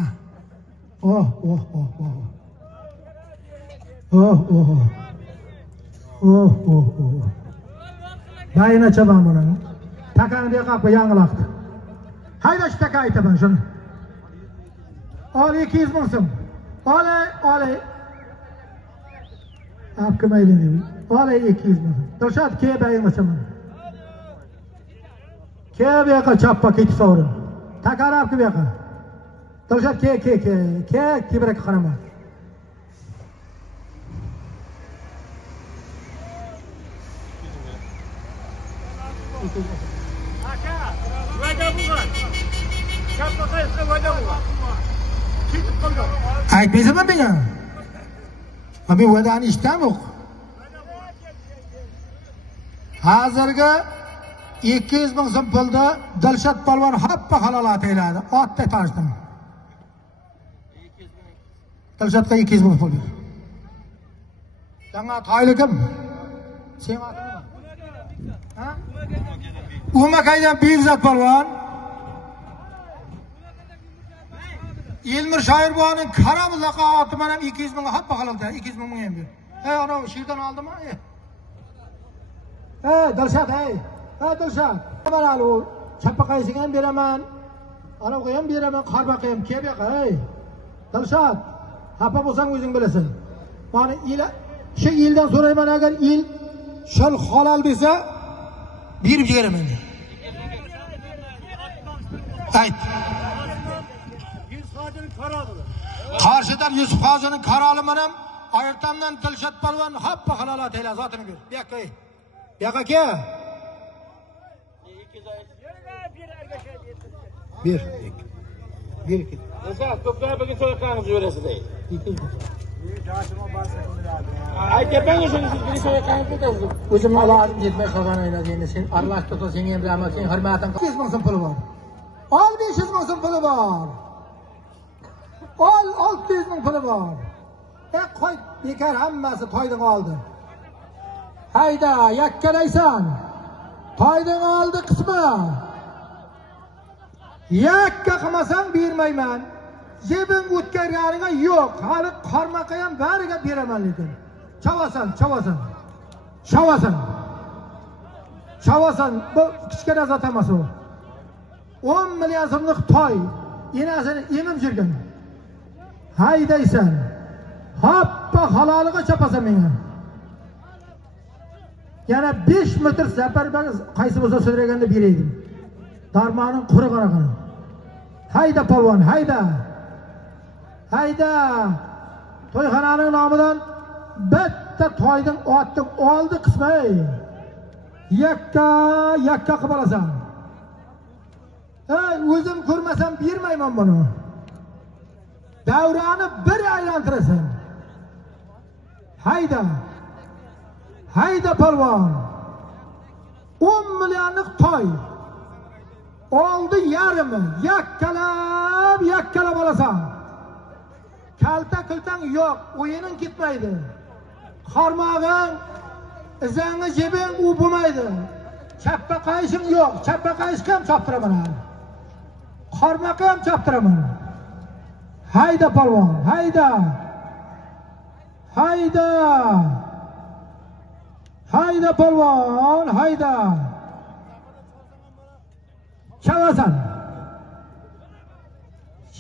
Bayina chaban buni. Takani deqab yangilaqdi. Hayda shu taka aytaman shuni. Ol 200 ming so'm. Olay. Apkamaydi deydi. Olay 200 ming. Dalshat ke bayina chaban. Ke bu yoqqa chappa ketib sovrin. Takarab bu yoqqa. Dalshat ke kibrak qarama. Aka, va'da bo'lgan. Chappa qaysi va'da bo'lgan. Ketib qolgan. Aytmaysanmi menga? Men va'dani eshitdim yo'q. Hozirgi 200 ming so'm pulda Dalshat polvon hoppa halolat ayladi. Otda tanishdim. Dalshatga 200 ming pul ber. Sanga toyligim. Sen otmi? Ha? Umakaydan Bekzod polvon. Elmir Shoirboning Karamuzaqa oti bilan 200 ming hoppa halolat. 200 ming ham ber. Ana shirdan oldimi? Dalshat, Dalshat. Mana u chappa qaysiga ham beraman. Ana u ham beraman, qarbaqa ham kelib yoqa. Dalshat, xafa bo'lsang o'zing bilasan. Mana shu yildan so'rayman, agar yil shol halol desa, berib beraman. Ayt. Qarshidan Yusuf Hojining qaroli bilan ayirtamdan Dalshat polvon hoppa halolat ayla zotini ko'r. Bu yoqqa. Bu yoqqa ke. Bir. O'sha ko'plar bugun so'yqangiz yurasiz ey. Aytgan shuni siz so'yqangiz ketasiz. O'zim aloqam yetmay qolgan endi endi sen aralash tursa sen ham bilaman, sen hurmating 500 ming so'm puli bor. Ol 500 ming so'm puli bor. Ol 600 ming puli bor. Qo'y bekor hammasi toydan oldi. hayda, yakkalaysan. Toyning oldi qismi. Yakka qilmasang bermayman. Jebing o'tkazganinga yo'q. Hali qarmaqa ham bariga beraman lekin. Chavasan. Bu kichkina zot emas u. 10 million so'mlik toy. Enasini emib yurgan. Haydaysan. Hoppa haloliga chapasan menga. Yana 5 metr safarbar qaysi bo'lsa so'raganda beraydim. Darmoning quri qarag'an. Hayda polvon, hayda. To'yxonaning nomidan bitta toyning otning oldi qismi. Yakka qilib olasan. O'zim ko'rmasam bermayman buni. Davrani bir aylantirasan. Hayda polvon. 10 millionlik toy. Oldi yarimi. Yakkalab olasan. Kalta-kultang yo'q, o'yining ketmaydi. Qarmog'ing, izangni jebing u bo'lmaydi. Chappa qayishing yo'q, chappa qayishga ham choptiraman. Qarmoqqa ham choptiraman. Hayda polvon, hayda. Hayda polvon, hayda.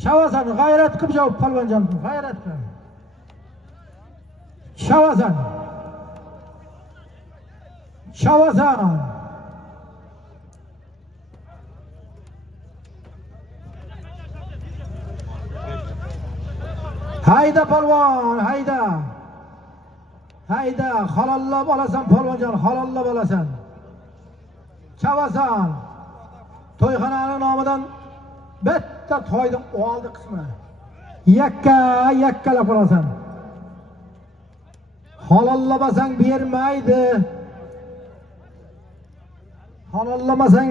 Shavasan, g'ayrat qilib javob polvonjon, g'ayrat qil. Shavasan. Hayda polvon, hayda. Halollab olasan polvonjon, halollab olasan. Chavasan. To'yxonaning nomidan bitta toyning oldi qismi. Yakkalab olasan. Halollamasang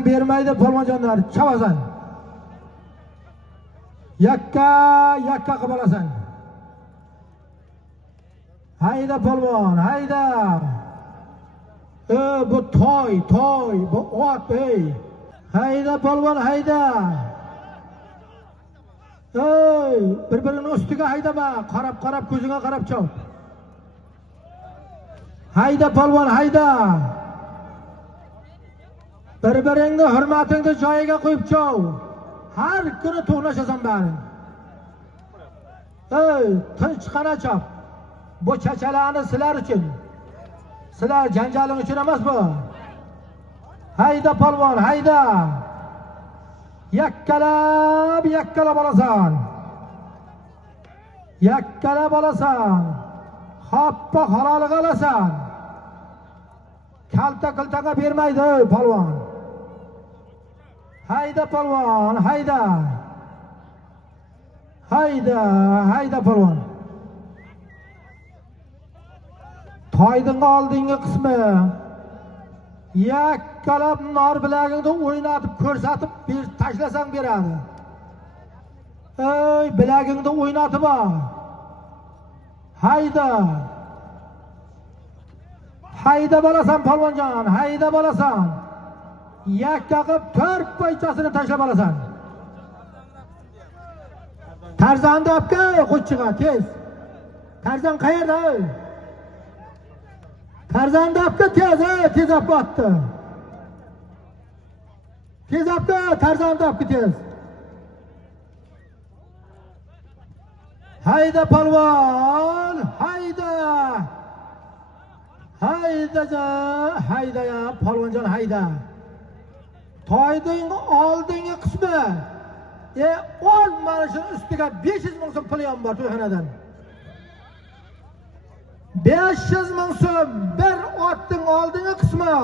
bermaydi polvonjonlar, chavasan. Yakka qilib olasan. Hayda polvon, hayda. Bu toy, bu ot, Hayda polvon, hayda. Bir-birini ustiga haydama, qarab ko'ziga qarab chop. Hayda polvon, hayda. Bir-biringni hurmatingni joyiga qo'yib chop. Har kuni to'g'lashasan bari. Tinchqana chop. Bu chachalarni sizlar uchun. Sizlar janjaling uchun emas bu. Hayda polvon, hayda. Yakkalab olasan. Hoppa haloliga olasan. Kalta-kultaga bermaydi polvon. Hayda polvon, hayda. Hayda polvon. Toyning oldingi qismi. Yakkalab nor bilagingni o'ynatib ko'rsatib tashlasang beradi. Bilagingni o'ynatib ol. Hayda bo'lasan polvonjon, hayda bo'lasan. Yakka qilib 4 poychasini tashlab olasan. Tarzanni olib qo'chiga tez. Tarzan qayerda? Tarzanni olib tez olib o'tdi. Tez olib Tarzanni olib tez. Hayda polvon, hayda. Hayda ya polvonjon, hayda. Toyning oldingi qismi. Ol mana shu ustiga 500 ming so'm puli ham bor to'yxonadan. 500 ming so'm bir otning oldingi qismi.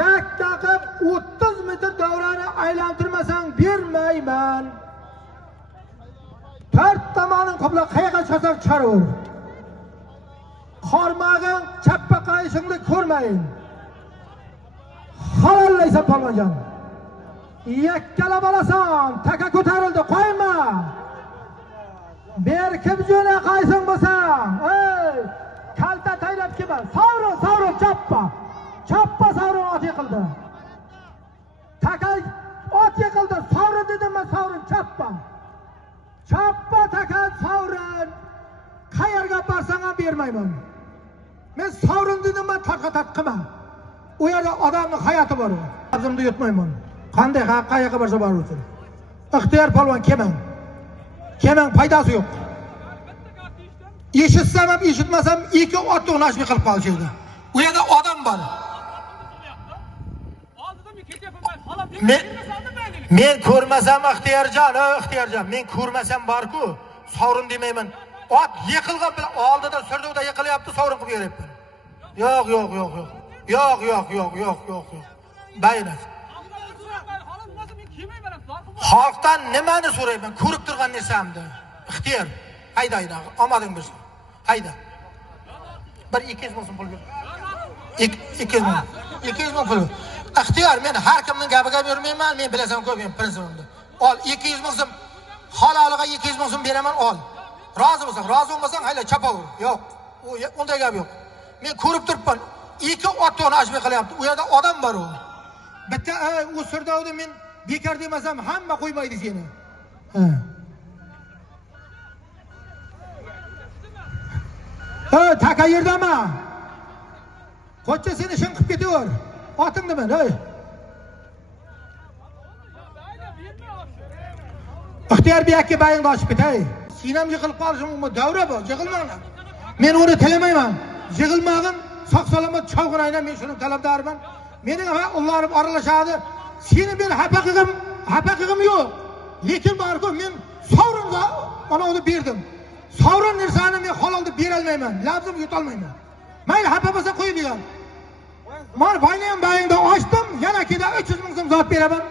Yakka qilib 30 metr davrani aylantirmasang bermayman. 4 tomoning qibla qayerga chiqsang chiqaraver. Qarmog'ing chappa qayishingni ko'rmayin. Halollaysan polvonjon. Yakkalab olasan, taka ko'tarildi, qo'yma. Berkib jo'na qaysing bo'lsang, kalta taylab kelma. Savrin Chappa Sovrin ot yiqildi. Takay ot yiqildi. Sovrin dedim men, Sovrin chappa. Chappa Takay Sovrin. Qayerga borsang ham bermayman. Men Sovrin dedim men, tarqatat qilma. U yerda odamning hayoti bor. O'zimni yutmayman. Qanday qayerga borsa boraversin. Ixtiyor polvon kelmang. Kelmang, foydasi yo'q. Eshitsam ham, eshitmasam ikki ot to'qnashib qilib qolishdi. U yerda odam bor. Men ko'rmasam ixtiyorjon, men ko'rmasam bor-ku, Sovrin demayman. Ot yiqilgan bilan oldida surduvda yiqilyapti, Sovrin qilib beryapman. Yo'q. Bayinat. Xalqdan nimani so'rayman? Ko'rib turgan narsamdi. Ixtiyor. Hayda, omading bo'lsin. Hayda. Bir 200 ming so'm pul ber. 200 ming pul. Ixtiyor, men har kimning gapiga yurmayman, men bilasan ko'pim prinsipimni. Ol 200 ming so'm. Haloliga 200 ming so'm beraman, ol. Rozi bo'lsang, hayla chapaver. Yo'q. Unday gap yo'q. Men ko'rib turibman. Ikki ot to'qnashib qilyapti. U yerda odam bor u. Bitta u surdovda men bekor demasam hamma qo'ymaydi seni. Taka yerdami? Qo'chcha seni ishing qilib ketaver. Otingni men, Ixtiyor buyakka bayingni ochib ketay. Sinam yiqilib qolishim mumkin. Davra bu, yiqilmanglar. Men uni tilamayman. Yiqilmag'in, sog' salomat chavg'irayman, men shuni talabdorman. Mening ham ullarim aralashadi. Seni men haqaqim yo'q. Lekin borku men Sovringa mana uni berdim. Sovrin narsani men halolda bera olmayman. Labzim yutolmayman. Mayli xafa bo'lsa qo'yib ber. Men bayingda ochdim, yana keda 300 ming so'm zot beraman.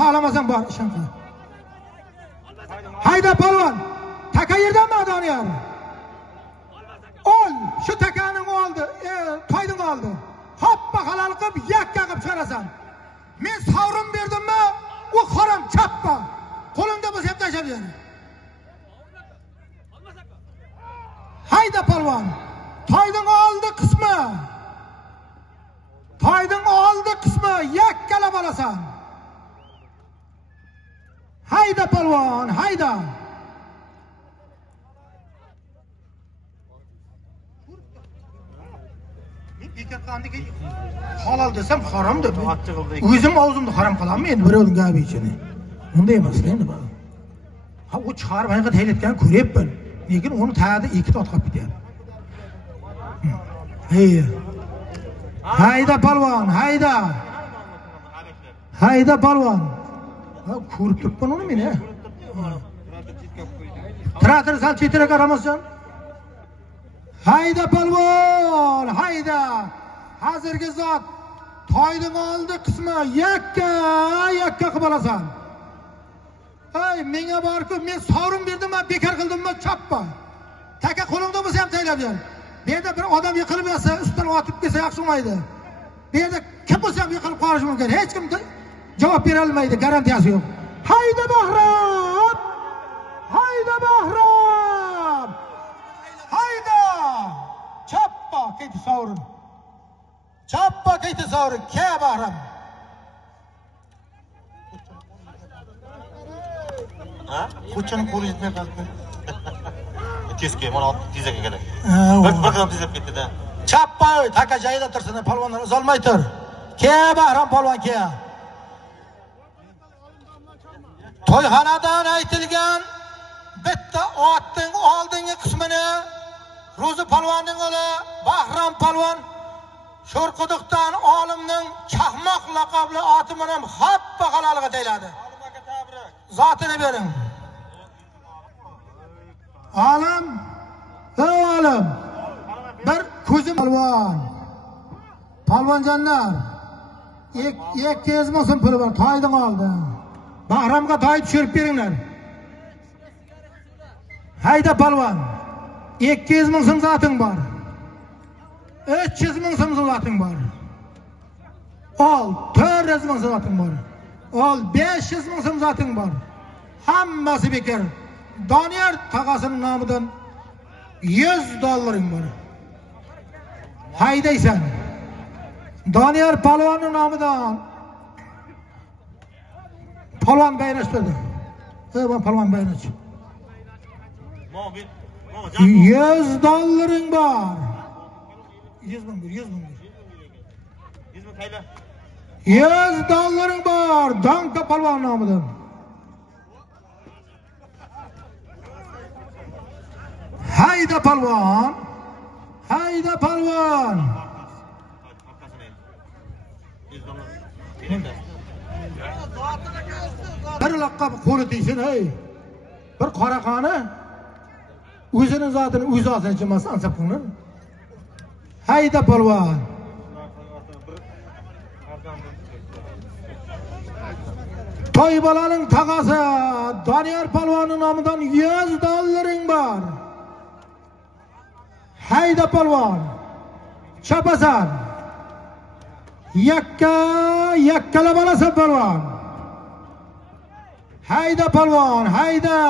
Xohlamasam bor ishim qil. Hayda polvon, taka yerdami Doniyor? Ol, shu takaning oldi, to'yding oldi. Hoppa halol qilib yakka qilib chiqarasan. Men Sovrin berdimmi? U harom chappa. Qo'limda bo'lsa ham tashlab ber. Hayda polvon, to'yding oldi qismi yakkalab olasan. Hayda polvon, hayda. Men bekor qilgandiki halol desam harom deb. O'zim o'zimni harom qilaman endi birovning gapi ichini. Unday emas endi bu. Ha u chiqarib haqiqat haylatgan ko'ryapman. Lekin uni ta'da ikki tot qolib ketyapti. Hayda polvon, hayda. Hayda polvon. Ha ko'rib turibman uni men. Traktor sal chetroq qaramassan. Hayda polvon, hayda. Hozirgi zot to'yning oldi qismi yakka qilib olasan. Ay, menga borku, men Sovrin berdim, men bekor qildimmi chappa. Taka qo'limda bo'lsa ham taylab ber. Bu yerda bir odam yiqilib yotsa, ustidan otib kelsa yaxshi bo'lmaydi. Bu yerda kim bo'lsa ham yiqilib qolishi mumkin. Hech kim javob bera olmaydi, garantiyasi yo'q. Hayda Bahrom! Hayda Bahrom! Hayda! Chappa ketdi Sovrin. Chappa ketdi Sovrin, ke Bahrom. Qo'chini ko'rish yetmay qoldi. Tezki, mana tezak ekan. Bir qadam tezab ketdi-da. Chappa, taka joyida tursin, polvonlar uzolmay tur. Ke Bahrom polvon ke. To'yxonadan aytilgan bitta otning oldingi qismini Ro'zi polvonning o'g'li Bahrom polvon Sho'rquduqdan olimning Chaqmoq laqabli oti bilan hoppa haloliga tayladi. Zotini bering. Olim, olim. Bir ko'zim polvon. Polvonjonlar. 200 ming so'm puli bor, to'yding oldi. Bahromga to'y tushirib beringlar. Hayda polvon. 200 ming so'm zoting bor. 300 ming so'm zoting bor. Ol, 400 ming so'm zoting bor. Ol, 500 ming so'm zoting bor. Hammasi bekor. Doniyor tog'asining nomidan $100 bor. Haydaysan. Doniyor Palvonning nomidan Palvon bayrash dedi. Ben Palvon bayrash. $100 var. 100 bin bir. $100 var. Danka Palvon nomidan. Hayda Palvon. Hayda Palvon. Bir laqqa qo'li tegsin hey. Bir qoraqoni o'zining zotini o'zi olsa chimas ansab qilin. Hayda Palvon. Toy bolaning tog'asi Doniyor Palvonning nomidan $100 bor. Hayda Palvon. Chapasan. Yakkala bolasi Palvon. Hayda Palvon, hayda.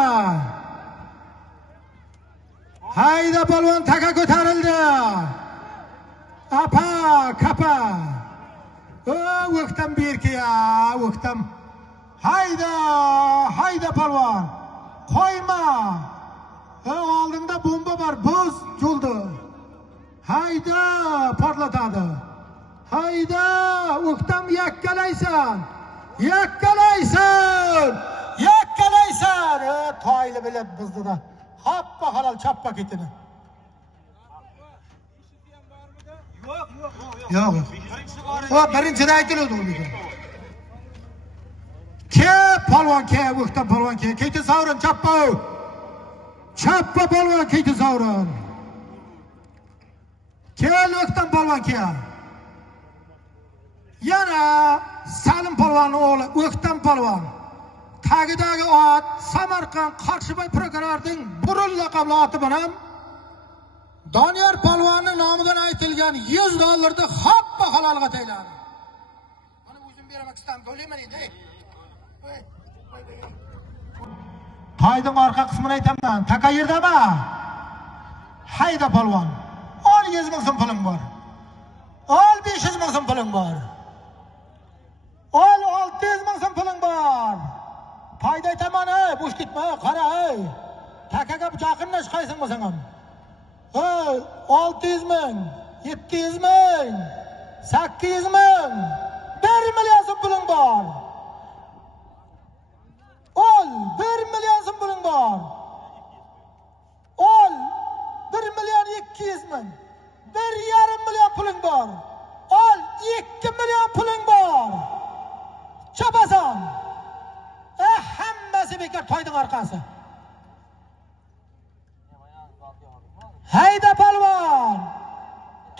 Hayda Palvon taka ko'tarildi. Apa, kapa. Vaqtam berkiya, vaqtam. Hayda Palvon. Qo'yma. Oldingda bomba bor, bo'z yo'ldi. Hayda, porlatadi. Hayda, vaqtam yakkalaysan. Yakkalaysan. Toyli bilib bizdida. Hoppa halol chappa ketini. Yo'q. O birinchida aytiladi uni. Ke Palvon ke, vaqtam Palvon ke. Keyti savrin chappa. Chappa Palvon keyti savrin. Kel vaqtam Palvon ke. Yana Salim Palvonning o'g'li O'ktam Palvon. Tagidagi ot Samarqand Qarshibay prokurorning burun laqabli oti bilan Doniyor Palvonning nomidan aytilgan $100 hoppa halolga tayladi. Mana o'zim beraman istam bo'layman endi. Toyning orqa qismini aytaman. Taka yerdami? Hayda Palvon. 100 ming so'm puling bor. 500 ming so'm puling bor. 600 ming so'm puling bor. Toyda aytaman, bo'sh ketma, qara, takaga yaqinlash qaysin bo'lsang ham. 600 ming, 700 ming, 800 ming, 1 million so'm puling bor. 1 million so'm puling bor. 1 million 200 ming, 1,5 million puling bor. 2 million puling bor. Chapasan. Hammasi bekor toyning orqasi. Hayda Palvon.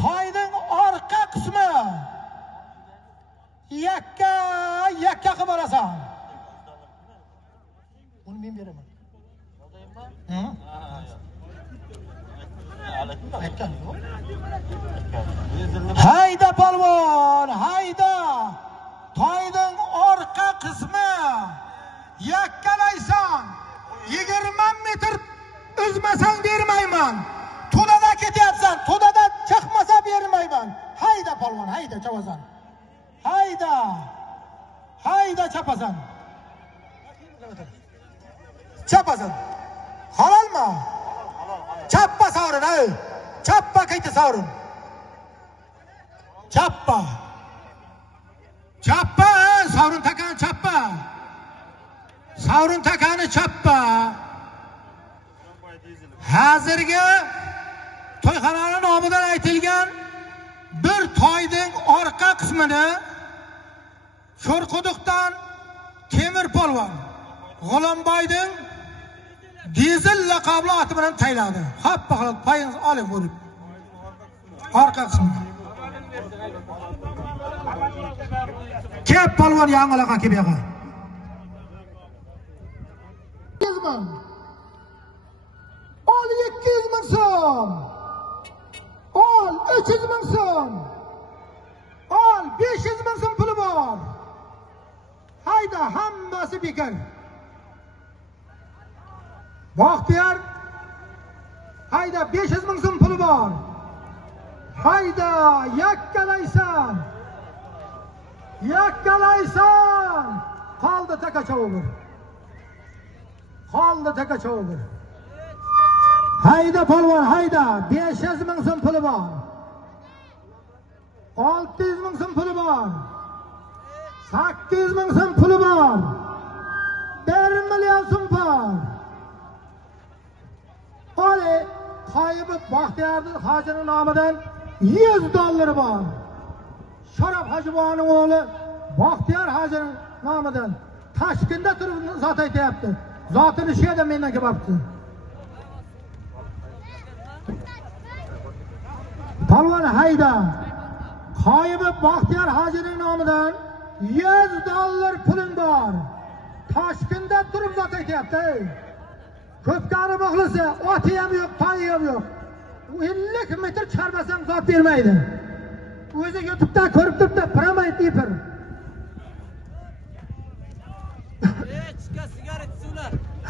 Toyning orqa qismi. Yakka qilib olasan. Uni men beraman. Hayda Palvon, hayda. Toyning orqa qismi. Yakkalaysan. 20 metr uzmasang bermayman. To'dada ketyapsan, to'dada chiqmasa bermayman. Hayda Palvon, hayda chapasan. Hayda chapasan. Chapasan. Halolmi? Chappa savrin, Chappa kayti savrin. Chappa, savrin takan chappa. Savrin takani chappa. Hozirgi to'yxonaning nomidan aytilgan bir toyning orqa qismini Sho'rquduqdan Temir Polvon G'ulomboyning dizel laqabli oti bilan tayladi. Hoppa qilib payingiz oling bo'lib. Orqa qismi. Kep Polvon yangi laqab kelib yo'q. 200 ming so'm. 300 ming so'm. 500 ming so'm puli bor. Hayda, hammasi bekor. Baxtiyor. Hayda, 500 ming so'm puli bor. Hayda, yakkalaysan. Yakkalaysan. Qoldi takacha olur. Qoldi takacha olur. Hayda polvon, hayda. 500 ming so'm puli bor. 600 ming so'm puli bor. 800 ming so'm puli bor. 1 million so'm bor. Oli Qoyib Baxtiyor hojining nomidan $100 bor. Sharof Hojiboning o'g'li Baxtiyor hojining nomidan Toshkentda turib zot aytayapti. Zotini shu yerda mendan kelibdi. Polvon hayda. Qoyib Baxtiyor hojining nomidan $100 puling bor. Toshkentda turib zot aytayapti. Ko'pkari muxlisi, oti ham yo'q, toyi ham yo'q. 50 metr charbasam zot bermaydi. O'zi YouTube'da ko'rib turibdi, Promate Deeper.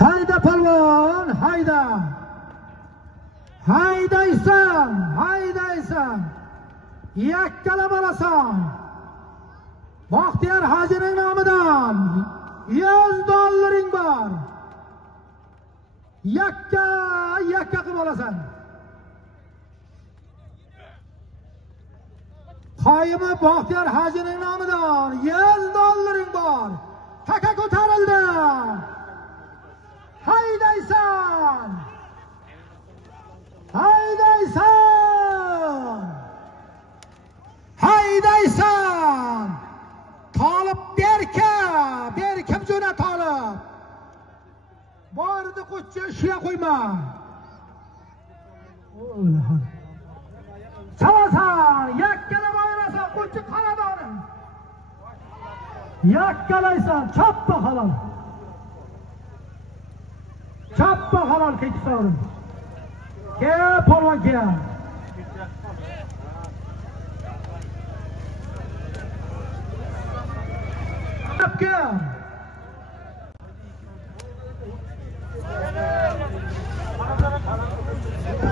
Hayda polvon, hayda. Haydaysan, haydaysan. Yakkala bo'lasan. Baxtiyor hojining nomidan $100 bor. Yakka qilib olasan. Qoyib Baxtiyor hojining nomidan $100 bor. Taka ko'tarildi. Haydaysan. Haydaysan. Haydaysan. Tolib berkim jo'na Tolib. Bordi qo'chchi shuya qo'yma. Chalasan, yakkala boyrasan, qo'chchi qanadoni. Yakkalaysan, choppa halol. Choppa halol kechsarim. Ke polvon ke. Chopga.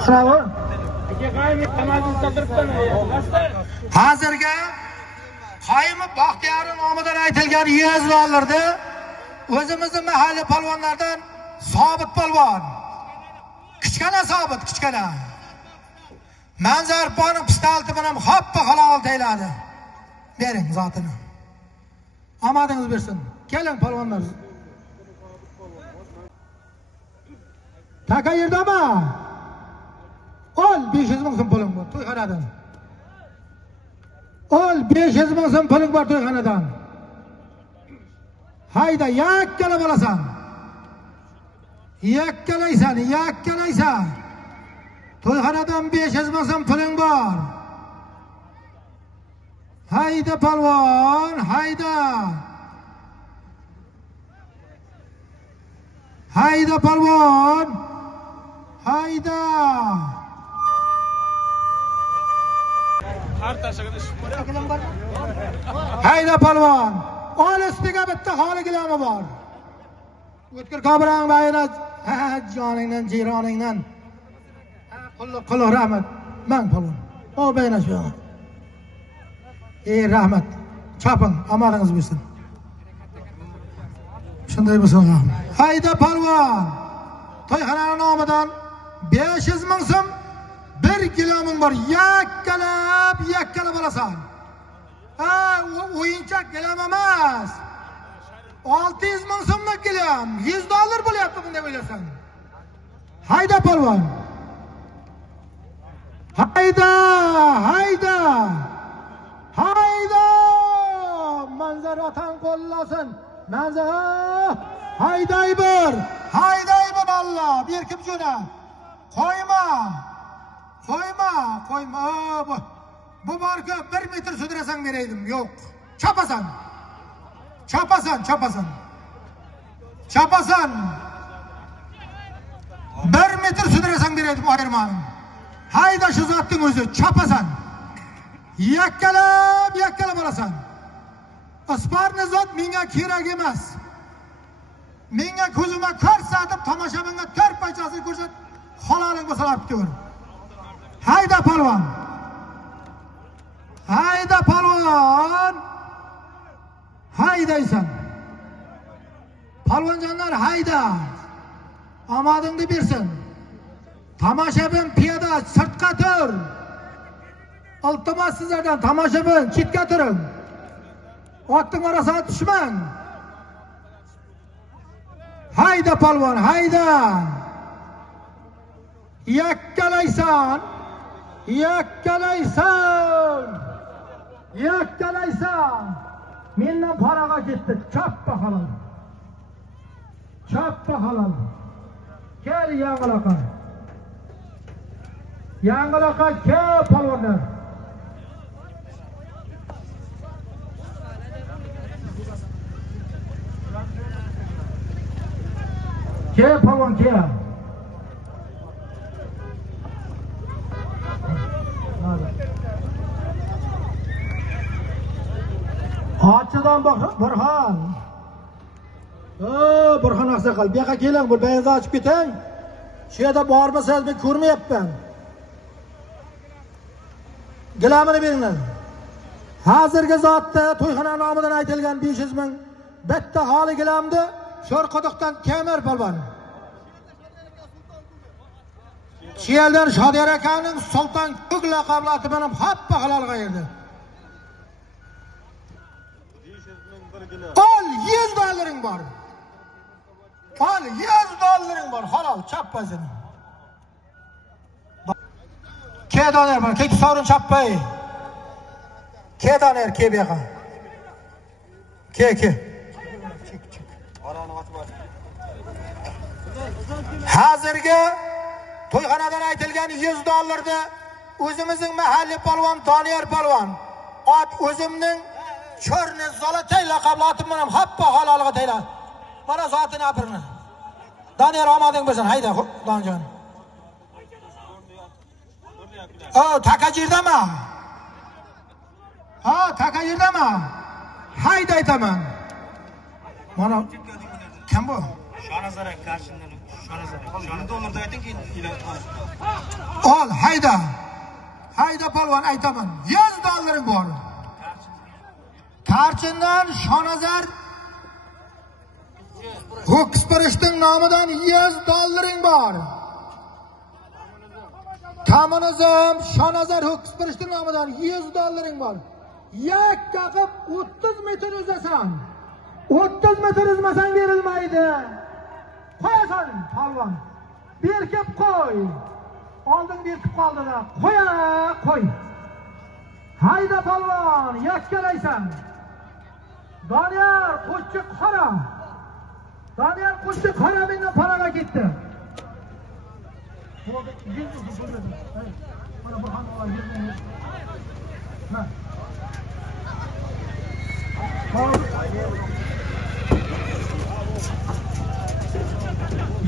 Bravo. Hozirga Qoyib Baxtiyor nomidan aytilgan $100 o'zimizning mahalliy polvonlardan Sobit polvon. Kichkina Sobit, kichkina. Manzarponing pistolti bilan hoppa halol tayladi. Bering zotini. Omadingiz bersin. Keling polvonlar. Taka yerdami? Ol 500 ming so'm puling bor to'yxonadan. Ol 500 ming so'm puling bor to'yxonadan. Hayda yakkala bo'lasan. Yakkalaysan. To'yxonadan 500 ming so'm puling bor. Hayda polvon, hayda. Hayda polvon. Hayda. Hayda polvon. Ol ustiga bitta xoli gilami bor. O'tkir kobrang bayra joningdan, jironingdan. Qulluq rahmat. Men polvon. O bayna shu. Rahmat. Choping, omadingiz bo'lsin. Shunday bo'lsin. Hayda polvon. To'yxonaning nomidan 500 ming so'm 1 kiloming bor. Yakkala bo'lasan. O'yinchoq gilam emas. 600 ming so'mlik gilam. $100 bo'lyapti bunday o'ylasan. Hayda polvon. Hayda. Manzar otan qo'llasin. Manzar. Hayday bir Allah. Berkim jo'na. Qo'yma. Bu borga 1 metr sudrasang beraydim. Yo'q. Chapasan. 1 metr sudrasang beraydim ayirmanim. Hayda shu zotning o'zi chapasan. Yakkala bo'lasan. Asparni zot menga kerak emas. Menga ko'zimga ko'rsatib tomoshabinga 4 paychasini ko'rsat, haloling bo'lsa olib tur. Hayda polvon. haydaysan. Palvonjonlar hayda. Omadingni bersin. Tomoshabin piyoda sirtqa tur. Iltimos sizlardan tomoshabin chetga turing. Otning orasiga tushmang. Hayda palvon, hayda. Yakkalaysan. Yakkalaysan. Yakkalaysan. Mendan paraga ketdi. Choppa halol. Choppa halol. Kel yangilaqa. Yangilaqa kel palvonlar. Ke palvon ke. Hacıdan Burhan. Burhan Aksakal. Bu yoqqa keling, bu bayazda ochib ketang. Shu yerda bormasiz, men ko'rmayapman. Gilamini beringlar. Hozirgi zotda to'yxona nomidan aytilgan 500 ming bitta holi gilamdi. Sho'rquduqdan Temir palvon. Shiyaldan Shodiyar akaning Sulton Ko'k laqabli oti bilan hoppa halolga yerdi. Ol 100 dollaring bor. Ol 100 dollaring bor. Halol chappasın. Ke doner bor. Ke sorun chappay. Ke doner ke bu yoqqa. Ke. Hozirgi to'yxonadan aytilgan 100 dollarni o'zimizning mahalliy palvon Doniyor palvon ot o'zimning Chorni Zolatay laqabli otim bilan hoppa halolga tayla. Mana zotini apirini. Doniyor omading bo'lsin, hayda Donjon. Taka yerdami? Taka yerdami? Hayda aytaman. Mana kim bu? Shonazar qarshidan Shonazar. Shoni dollarda ayting keyin ol, hayda. Hayda palvon aytaman. 100 dollaring bor. Tarchindan Shonazar Ho'kisparishning nomidan 100 dollaring bor. Tamonizam Shonazar Ho'kisparishning nomidan 100 dollaring bor. Yakka qilib 30 metr uzasan. 30 metr uzmasang berilmaydi. Qo'yasan palvon. Berkib qo'y. Oldin berkib qoldida. Qo'y. Hayda palvon, yakkalaysan. Doniyor qo'shchi qora. Doniyor qo'shchi qora mendan paraga ketdi. Mana Burhan ola yerdan.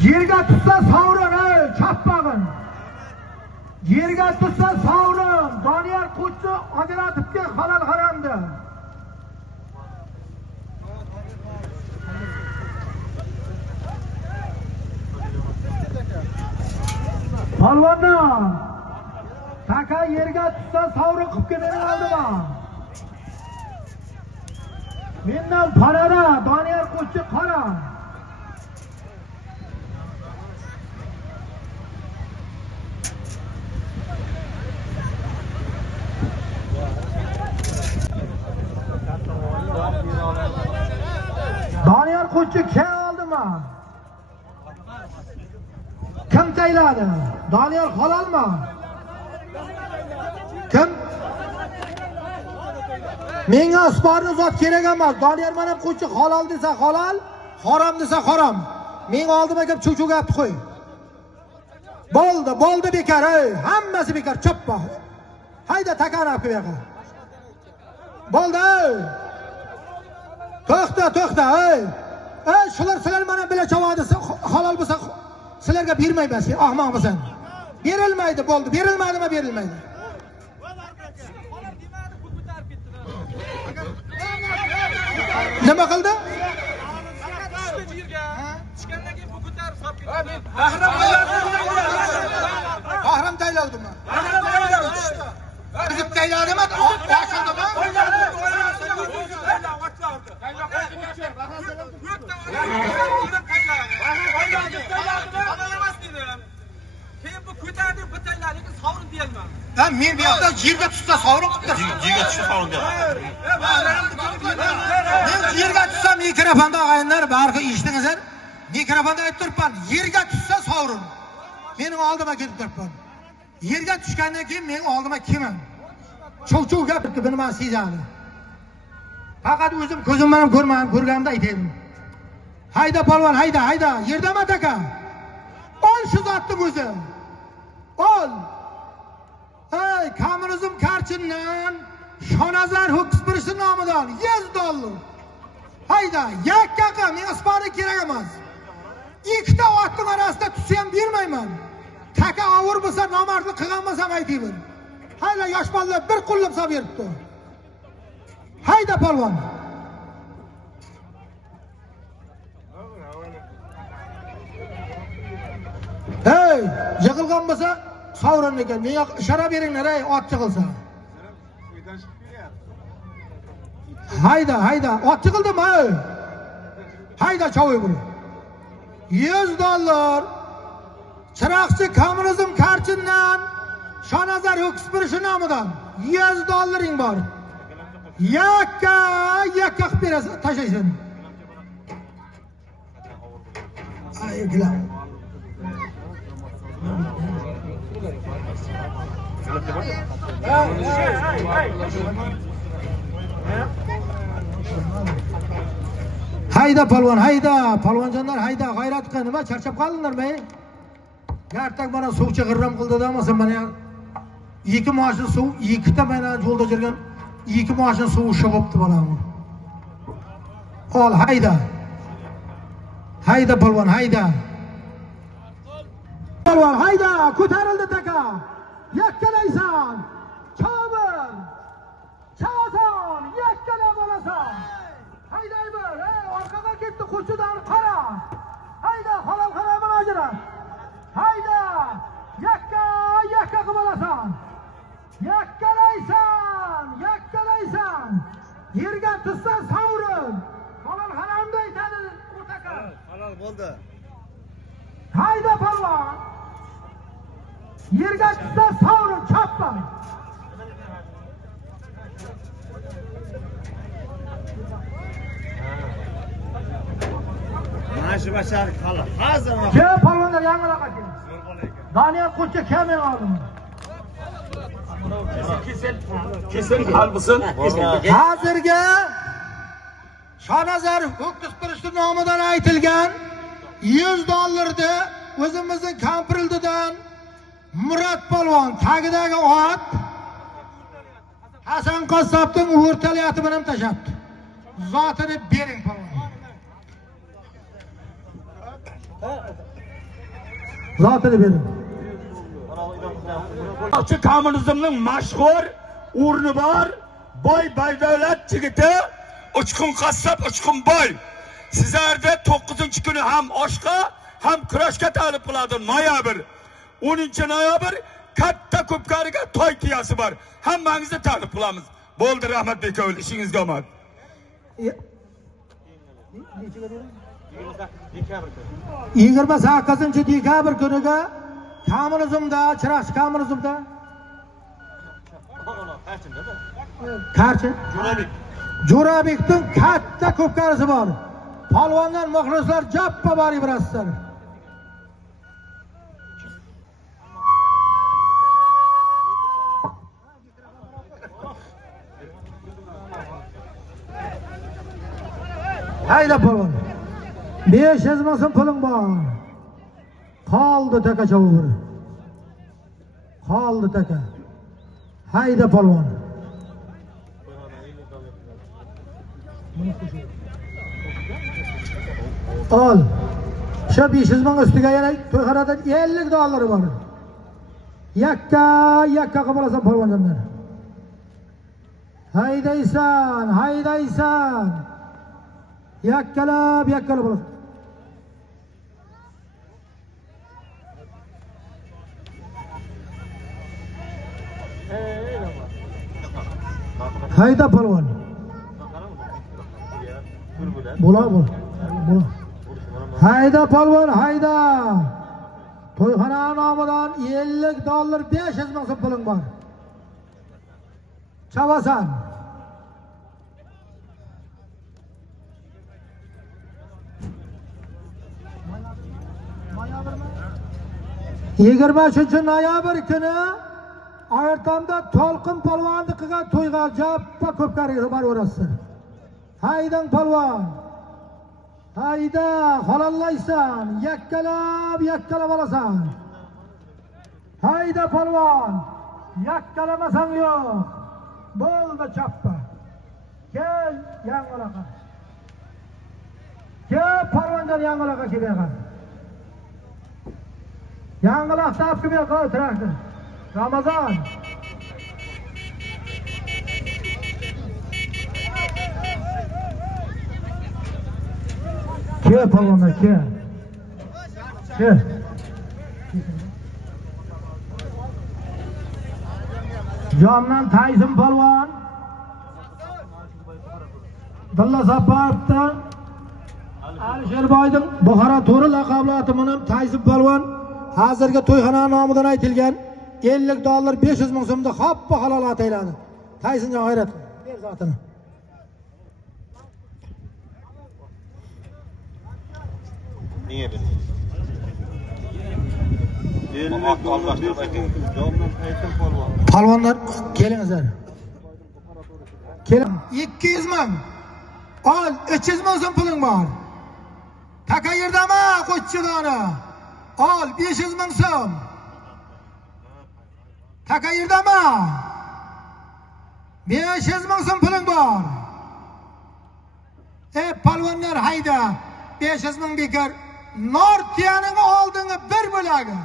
Yerga tutsa sovrin, chappag'in. Yerga tutsa sovrin. Doniyor qo'shchi ajratibga halol haramdi. Palvonlar, taka yerga tutsa sovrin qilib ketadi oldima. Mendan parada Doniyor qo'shchi qora. Doniyor qo'shchi ke oldimi? Kim tayladi? Doniyor halolmi? Kim? Menga isborni zot kerak emas. Doniyor mana qo'shchi halol desa halol, harom desa harom. Men oldimga kelib chuv gapni qo'y. Bo'ldi bekor, hammasi bekor, choppa. Hayda takarab bu yoqqa. Bo'ldi. To'xta, shular sizlar mana bila chavodi halol bo'lsa sizlarga bermayman, sen ahmoq bo'lsan. Berilmaydi, bo'ldi. Berilmadimi, berilmaydi. Nima qildi? Bahram tayladimi? Bizib tayladimi? Keyin bu ko'tardik bittalarga sovrin deyman. Men bu yoqda yerga tushsa sovrin qilib tur. Yerga tushsa sovrin deyman. Men yerga tushsa mikrofonda og'ayinlar barqa eshitdingizlar. Mikrofonda aytib turibman, yerga tushsa sovrin. Mening oldimga kelib turibman. Yerga tushgandan keyin men oldimga kelman. Chuv-chuv gapirdi, buni men sezadi. Faqat o'zim ko'zim bilan ko'rganimda aytayman. Hayda polvon, hayda. Yerdami taka? Ol shu zotning o'zi. Ol. Ey, kommunizm karchindan Shonazar Ho'kisbirisi nomidan $100. Hayda, yakkaqa menga isboti kerak emas. Ikkita otning orasida tutsa ham bermayman. Taka avur bo'lsa, nomardlik qilgan bo'lsam aytayman. Hayda, yosh bolalar bir qo'llab solib beribdi. Hayda polvon. Hey, yig'ilgan bo'lsa, sovrin ekan. Menga ishora beringlar, ey, ot yig'ilsa. Hayda, ot yig'ildimi? Hayda, chovoy buni. $100. Chiroqchi kommunizm karchindan Shonazar Ho'kisbirisi nomidan $100 bor. Yakka qilib berasiz, tashlaysan. Ayıkla. Hayda polvon, hayda. Polvonjonlar hayda, g'ayrat qil. Nima charchab qoldinglarmi? Gartak mana suv chig'irram qildi-da, masalan mana 2 mashin suv, 2 ta mana yo'lda yurgan 2 mashin suv shig'ibdi bolamni. Ol, hayda. Hayda polvon, hayda. Polvon, hayda, ko'tarildi taka. Yakkalaysan. Chavir. Chavasan, yakkala bo'lasan. Haydayman, orqaga ketdi, qo'shidan qara. Hayda, halol qarama ajra. Hayda, yakka qilib olasan. Yakkalaysan. Yerga tushsan savrin. Halol haramda aytadi o'taka. Halol bo'ldi. Hayda polvon. Yerga tushsa savrin, choppa. Mana shu bashar qala. Hozir Ke polvonlar yangilaqa kel. Daniel Qo'chcha kelmay qoldim. Kesin qalbisin. Hozirga Shonazar Ho'kisbirisi nomidan aytilgan $100 o'zimizning Kamprildidan Murat polvon tagidagi ot Hasan qassobning o'rtalayati bilan tashabdi. Zotini bering polvon. Zotini bering. Shu kommunizmning mashhur o'rni bor, boy davlat chigiti, uchqun qassob, uchqun boy. Sizlarda 9-kuni ham oshqa, ham kurashga talab qiladi. Noyabr 10-noyabr katta ko'pkariga to'y tiyasi bor. Hammangizni talab qilamiz. Bo'ldi, rahmat bekovul, ishingizga omad. 28-dekabr kuniga kommunizmda, chiroqchi kommunizmda Qarchi Jo'rabekning katta ko'pkarisi bor. Polvondan muxlislar jappa bari birasizlar. Hayda polvon. 500 ming so'm puling bor. Qoldi taka chavur. Qoldi taka. Hayda polvon. Ol. Shu 500 ming ustiga yana to'yxonada $50 bor. Yakka qilib olasan polvonlar. Haydaysan. Yakkalab olasan. Hayda polvon. Bo'la. Hayda polvon, hayda. To'yxona nomidan $50 500 ming so'm puling bor. Chavasan. Noyabr 23 noyabr kuni Ayartamda To'lqin polvonnikiga to'yga jappa ko'pkariga boraverasiz. Haydang polvon. Hayda, halollaysan, yakkalab olasan. Hayda polvon, yakkalamasang yo'q. Bo'ldi chappa. Kel Yangilaqa. Kel polvondan Yangilaqa kelgan. Yangilaqda afkiga o'tiradi. Ramazon. Ke polvonlar ke. Jomdan Tayson polvon. Dalla Zaparovda Alisherboyning Buxoro to'ri laqabli atimining Tayson polvon hozirgi to'yxona nomidan aytilgan $50 500 ming so'mda hoppa halol atayladi. Taysonga g'ayrat ber zotini. Niye böyle? Polvonlar kelingizlar. Keling. 200 ming. Al 300 ming so'm puling bor. Taka yerdami qo'chchidoni? Al 500 ming so'm. Taka yerdami? 500 ming so'm puling bor. Polvonlar hayda. 500 ming bekar. Nortiyaning oldingi bir bo'lagi.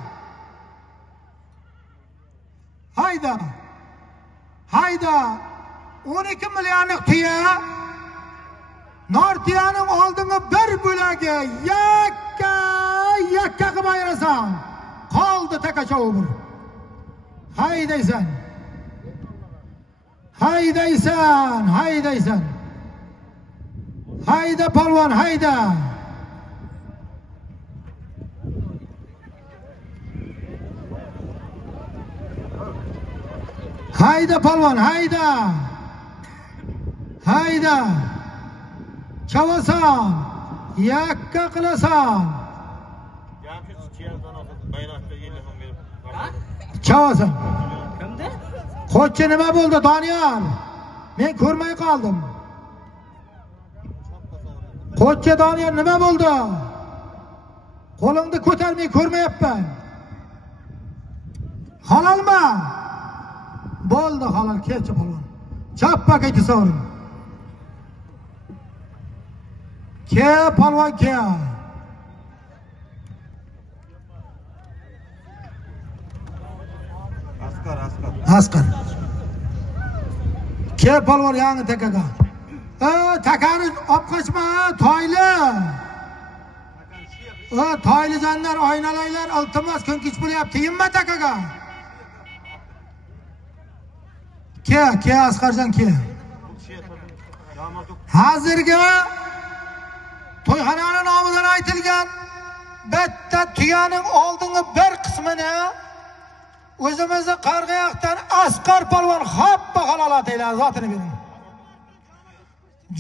Hayda. 12 millionlik tuya. Nortiyaning oldingi bir bo'lagi yakka qilib ayirasan. Qoldi takacha umr. Haydaysan. Hayda polvon, hayda. Hayda polvon, hayda. Chavasan, yakka qilasan. Chavasan. Kimda? Qo'chchi nima bo'ldi, Doniyor? Men ko'rmay qoldim. Qo'chchi Doniyor nima bo'ldi? Qo'lingni ko'tarmay ko'rmayapman. Halolmi? Bo'ldi halol, kelchi polvon. Chappa ketdi so'rin. Ke polvon ke. Askar. Ke polvon yangi takaga. Takani olib qochma, toyli. Toyli janlar, oynalaylar, iltimos ko'nkich bo'lyapti. Yimma takaga. Ke Asqarjon ke. Hozirgi to'yxonaning nomidan aytilgan bitta tuyaning oldingi bir qismini o'zimizni Qarg'ayoqdan Asqar polvon hoppa halolat ayladi, zotini bering.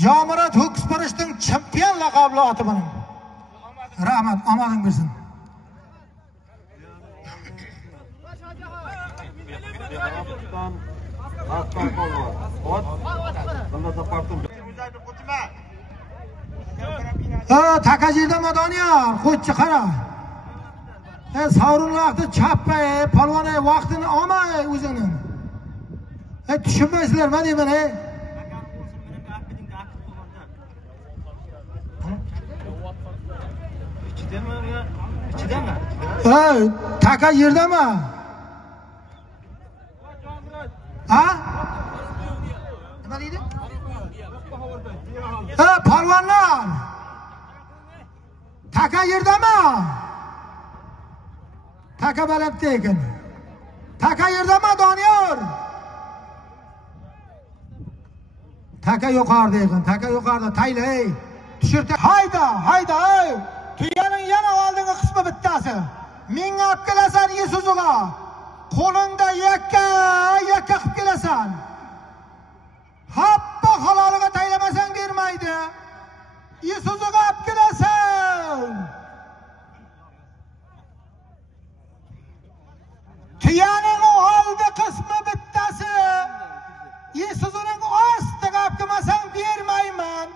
Jomirat Ho'kisparishning chempion laqabli oti bilan. Rahmat, omading bersin. Takajidami Doniyor, qo'chchi qara. Sovrin vaqti chappa, polvon vaqtini olmay o'zini. Tushunmaysizlarmi deyman, Ichidami? Taka yerdami? Ha? Nima deydi? Polvonlar. Taka yerdami? Taka balandda ekan. Taka yerdami Doniyor? Taka yuqorida ekan. Taka yuqorida. Tayla, tushirdi. Hayda. tuyaning yana oldingi qismi bittasi. Menga olib kelasan Isuzuga. Qo'lingda yakka qilib kelasan. Hoppa haloliga taylamasang bermaydi. Isuzuga olib kelasan. Tuyaning oldi qismi bittasi. Isuzuning ostiga olib kelmasang bermayman.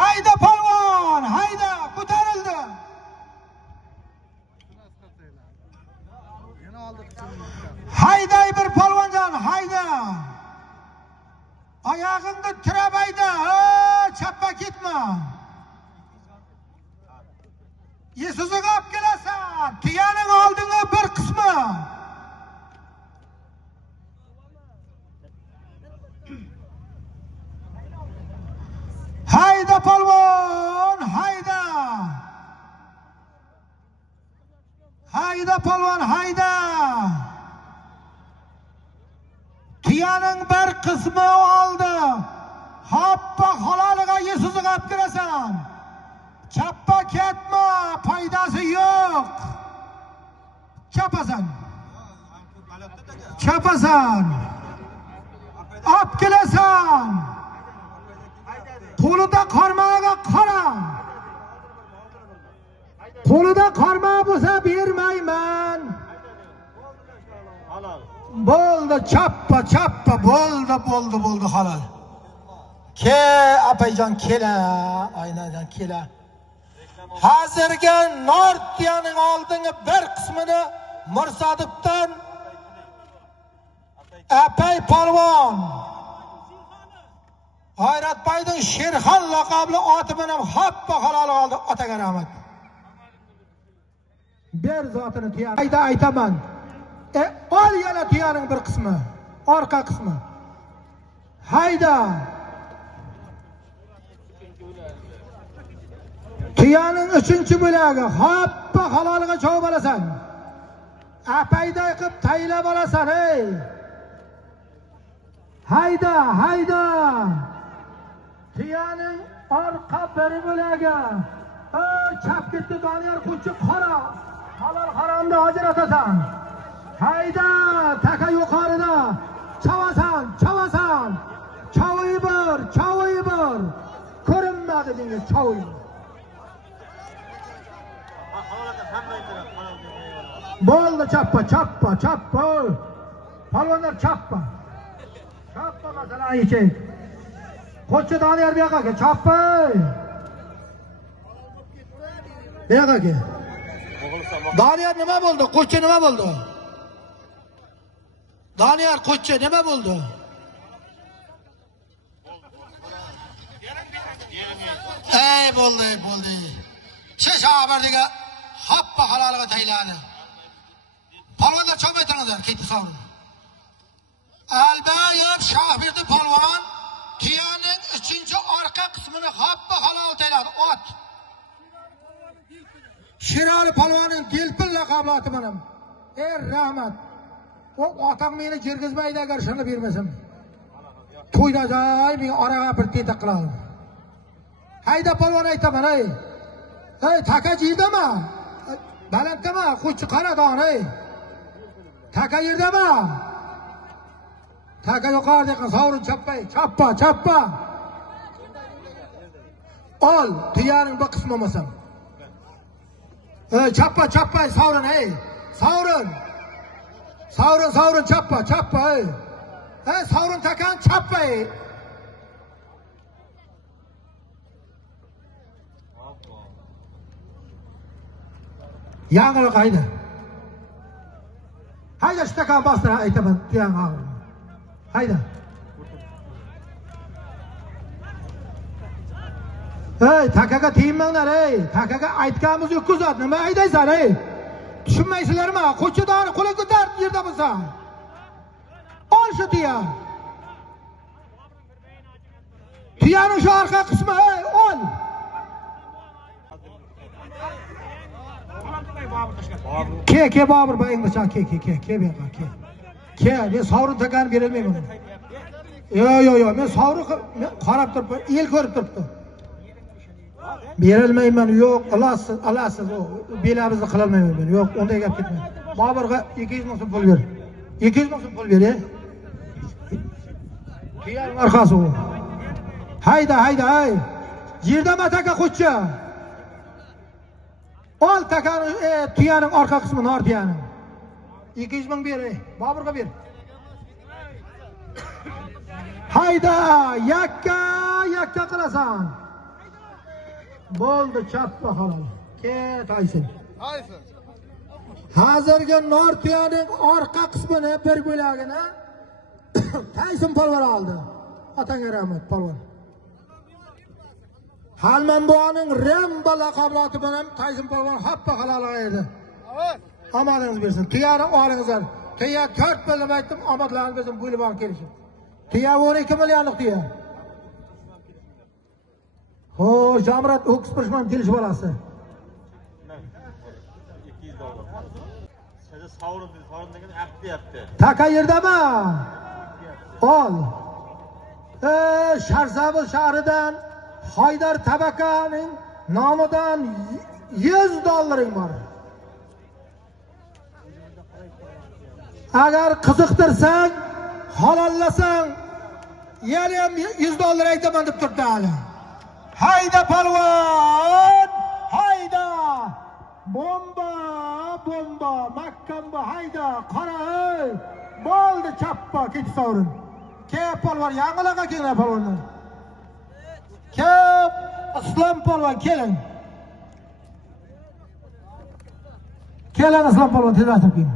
Hayda polvon, hayda, ko'tarildi. Hayday bir polvonjon, hayda. Oyog'ingni tirab hayda, chappa ketma. Isuzuga olib kelasan. Tuyaning oldingi bir qismi. Hayda polvon, hayda. Hayda polvon, hayda. Tuyaning bir qismi oldi. Hoppa haloliga Isuzuga olib kelasan. Chappa ketma, foydasi yo'q. Chapasan. Chapasan. Olib kelasan. Qo'lida qarmog'iga qara. Qo'lida qarmoq bo'lsa bermayman. Bo'ldi, chappa, bo'ldi halol. Ke apajon kela, aynajon kela. Hozirga Nortiyaning oldingi bir qismini Mirsadibdan Apay polvon G'ayratbayning Sherxon laqabli oti bilan hoppa halol oldi. Otaga rahmat. Ber zotini tuyaning. Hayda aytaman. Ol yana tuyaning bir qismi, orqa qismi. Hayda. Tuyaning 3-bo'lagi hoppa haloliga cho'p olasan. Apayday qilib taylab olasan, ey. Hayda. Tuyaning orqa bir bo'lagi. Chap ketdi Doniyor qo'chi qora. Halol haromda ajratasan. Hayda, taka yuqorida. Chavasan. Chavoyi bir. Ko'rinmadi menga chavoyi. Bo'ldi, chappa. Polvonlar chappa. Masalan yeching. Qo'chi Doniyor bu yoqqa kel, chappa. Bu yoqqa kel. Doniyor nima bo'ldi? Qo'chi nima bo'ldi? Doniyor qo'chi nima bo'ldi? Bo'ldi. Shabardiga hoppa haloliga tayladi. Polvonlar cho'maytiringlar, ketdi sovrin. Albayib Shohberdi polvon tuyaning 3-orqa qismini hoppa halol tayladi. Ot. Shirali polvoning Delpin laqabli oti bilan. Rahmat. O otang meni jirgizmaydi agar shuni bermasam. To'yda joy men oraga bir teta qilaman. Hayda polvon aytaman, ey. Taka jirdama. Balandama, qo'chi qaradon, ey. Taka yerdama. Taka yuqorida qilib sovrin chappay, chappa. Ol, tuyaning bir qismi bo'lsam. Chappa, sovrin, ey. Sovrin, chappa, ey. Sovrin takan, chappa, ey. Yangilik hayda. Hayda shtakan bostir aytaman, tuyang og'ir. Hayda. Takaga tegmanglar, ey. Takaga aytganimiz yo'q zot. Nima haydaysan, ey? Tushunmaysizlarmi? Qo'chidoni qo'li ko'tar yerda bo'lsa. Ol shu tuya. Tuyaning shu orqa qismi, ey, ol. Ke Bobur bayingda cha ke bu yoqqa ke. Men sovrin takanib berolmayman. Yo'q, men sovrin qarab turibman, el ko'rib turibdi. Berilmayman, yo'q, alasiz, belamizni qila olmayman men. Yo'q, unday gap ketmaydi. Boburga 200 ming so'm pul ber. 200 ming so'm pul ber. Tuyaning orqasi u. Hayda, hay. Yerda mataka qo'ycha. Ol takani, tuyaning orqa qismi nor tuyaning. 200 ming ber, Boburga ber. Hayda, yakka qilasan. Bo'ldi, chappa halol. Ket aysin. Hozirgi nor tuyaning orqa qismini bir bo'lagini Tayson polvon oldi. Otanga rahmat, polvon. Halman buvaning Rembo laqabloti bilan Tayson polvon hoppa halol edi. Omadingiz bersin. Tuyani olingizlar. Tuya 4 bo'lib aytdim, omadlaringiz bersin, bo'lib olib kelishim. Tuya 12 millionlik tuya. Ho, Jamrat O'ks Pirshman kelish bolasi. Siz sovrin degan aqd deyapti. Taka yerdami? Ol. Sharzabul shahridan Haydar Tabakaning nomidan $100 bor. Agar qiziqtirsang, halollasang, yana ham $100 aytaman deb turibdi hali. Hayda polvon, hayda. Bomba, Makkamba, hayda, qara. Bo'ldi, chappa, ket sovrin. Kep polvon, yangilaga kelinglar polvonlar. Kep, Islom polvon, keling. Keling Islom polvon, tezroq keling.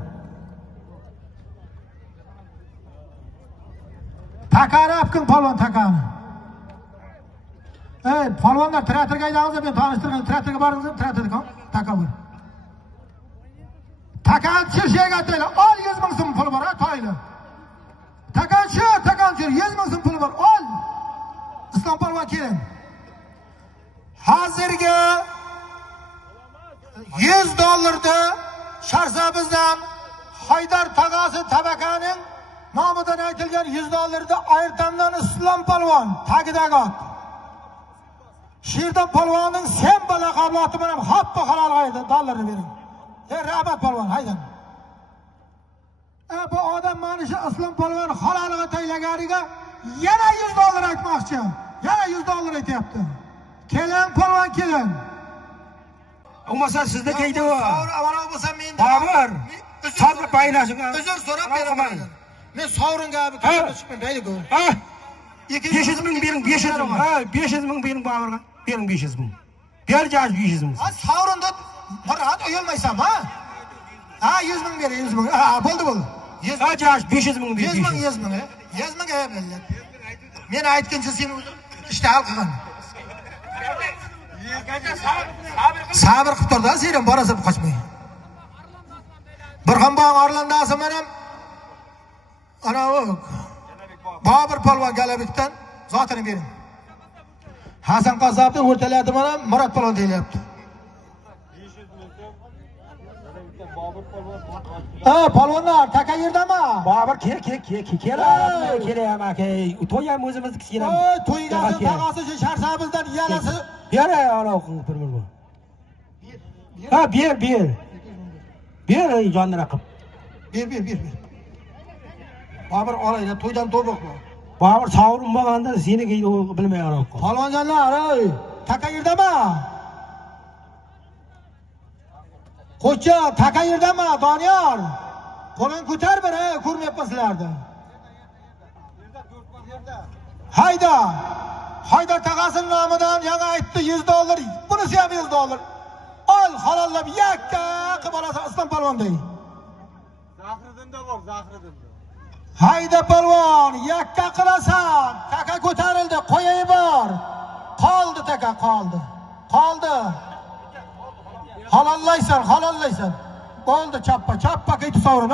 Takani apkin polvon, takani. Polvonlar teatrga aydangizlar, men tanishtirgan teatrga boringizlar, teatrga taka bor. Takan chirshaga aytaylar, ol 100 ming so'm pul bor, to'ylar. Takan chir, 100 ming so'm pul bor, ol. Islom polvon keling. Hozirgi $100 da Sharzabizdan Haydar Tog'asi Tabakaning nomidan aytilgan $100 da Ayrtamdan Islom polvon tagidagi ot. Shirdan polvonning sen laqabloti bilan hoppa halol qaydi dollarni bering. Rahmat polvon, haydan. Bu odam mana shu Islom polvon haloliga taylaganiga yana $100 aytmoqchi. Yana $100 aytyapti. Keling polvon, keling. Olmasa sizda deydi o. Avval bo'lsa men Bobur. Sabr baynashingga. Uzr so'rab beraman. Men sovringa chiqib deydi-ku. 500 ming bering, 500 ming. Ha, 500 ming bering Boburga. Bering 500 ming. Berjash 500 ming. Sovrinda rahat uyalmaysan, ha? Ha, 100 ming ber, 100 ming. Ha, bo'ldi. 500 ming ber. 100 ming. 100 ming aytmaylar. Men aytgancha sen ishni hal qilgin. Sabr qilib turda, sen borasan qochmay. Burxonbog' Orlandasi men ana o Bobur polvon Galabekdan zotini bering. Hasan Qassobni o'rtalayapti, mana Murod polvon deyapti. Polvonlar taka yerdami? Bobur kelayam aka. To'yam o'zimizniki kelam. To'ygasin tog'asi shu Sharzabizdan yalasi. Ber ana o'qing bir. Ha, ber. Ber jonini qilib. Ber. Bobur olaylar, to'ydan to'biq bu. Bobur sovrin bo'lganda seniki bilmay olib qol. Polvonjonlar, taka yerdami? Qo'cha, taka yerdami, Doniyor? Qo'lini ko'tar bir, ko'rmayapman sizlarni. Hayda. Haydar tog'asining nomidan yana aytdi $100. Bunisi ham $100. Ol, halollab yakka qilib olasan Islom polvonday. Zahriddinda bor, Zahriddinda. Hayda polvon, yakka qilasan. Taka ko'tarildi, qo'yay bor. Qoldi taka, qoldi. Halollaysan. Bo'ldi, chappa ketdi sovrin,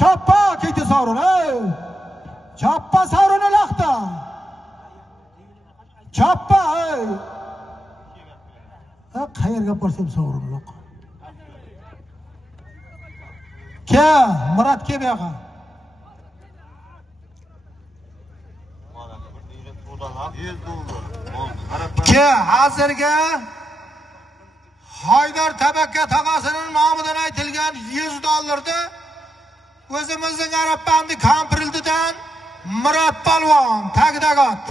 Chappa ketdi sovrin, Chappa sovrini laqta. Chappa, qayerga borsam sovrin yo'q. Murod kel bu yoqqa. $100. ki hozirgi Haydar Tabakka tog'asining nomidan aytilgan $100 o'zimizning Arab bandi Kamprildidan Murod Palvon Tagdagot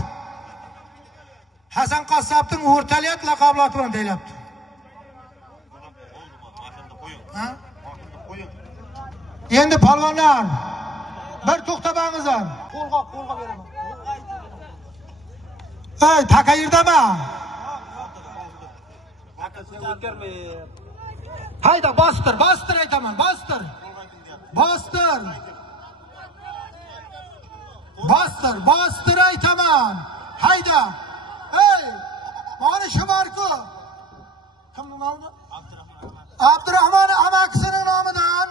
Hasan Qassobning o'rtaliyat laqablati bilan deyapti. Endi palvonlar bir to'xtabangizlar. Qo'lga beraman. Ey, taka yerdami? Hayda, bostir aytaman, bostir. Bostir aytaman. Hayda. Ey, mana shu borku. Kimning nomi? Abdurahmon amakisining nomidan,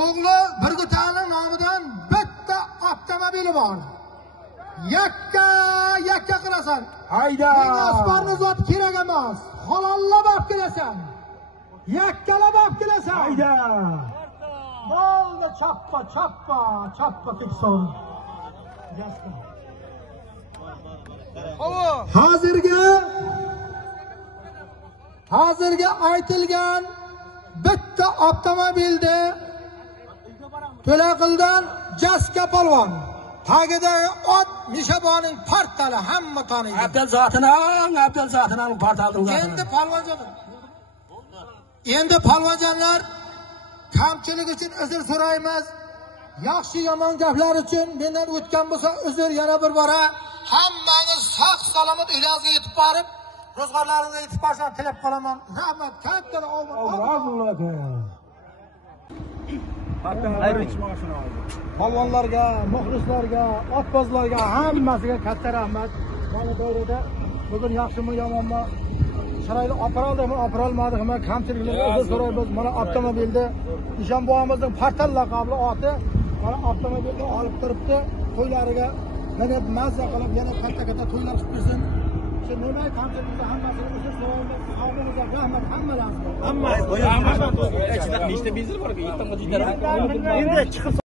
o'g'li Birgutaning nomidan bitta avtomobili bor. Yakka qilasan. Hayda. Osmonni zot kerak emas. Halollab olib kelasan. Yakkalab olib kelasan. Hayda. Bo'ldi, choppa tekson. Hozirgi aytilgan bitta avtomobilda To'laqildan Jaska polvon, tagidagi ot Mishaboning portali hamma taniydi. Abdul zotining portali. Endi polvonjonlar, kamchilik uchun uzr so'raymiz. Yaxshi yomon gaplar uchun mendan o'tgan bo'lsa uzr yana bir bora. Hammangiz sog' salomat uylaringizga yetib borib, ro'zg'orlaringizga yetib borishni tilab qolaman. Rahmat, katta polvonlarga, muxlislarga, otbozlarga hammasiga katta rahmat. Mana davrada bugun yaxshimi yomonmi, chiroyli operaldimi, operalmadimi, kamchiliklarga uzr so'raymiz. Mana avtomobilda Nishonboyimizning portal laqabli oti mana avtomobilni olib turibdi. To'ylariga yana mazza qilib, yana katta to'ylar qilib bersin. Nima kamchiliklar hammasiga uzr so'raymiz. Qavmimizga rahmat hammalarga. Hamma. Nechta bizil bor-ku, 7 ta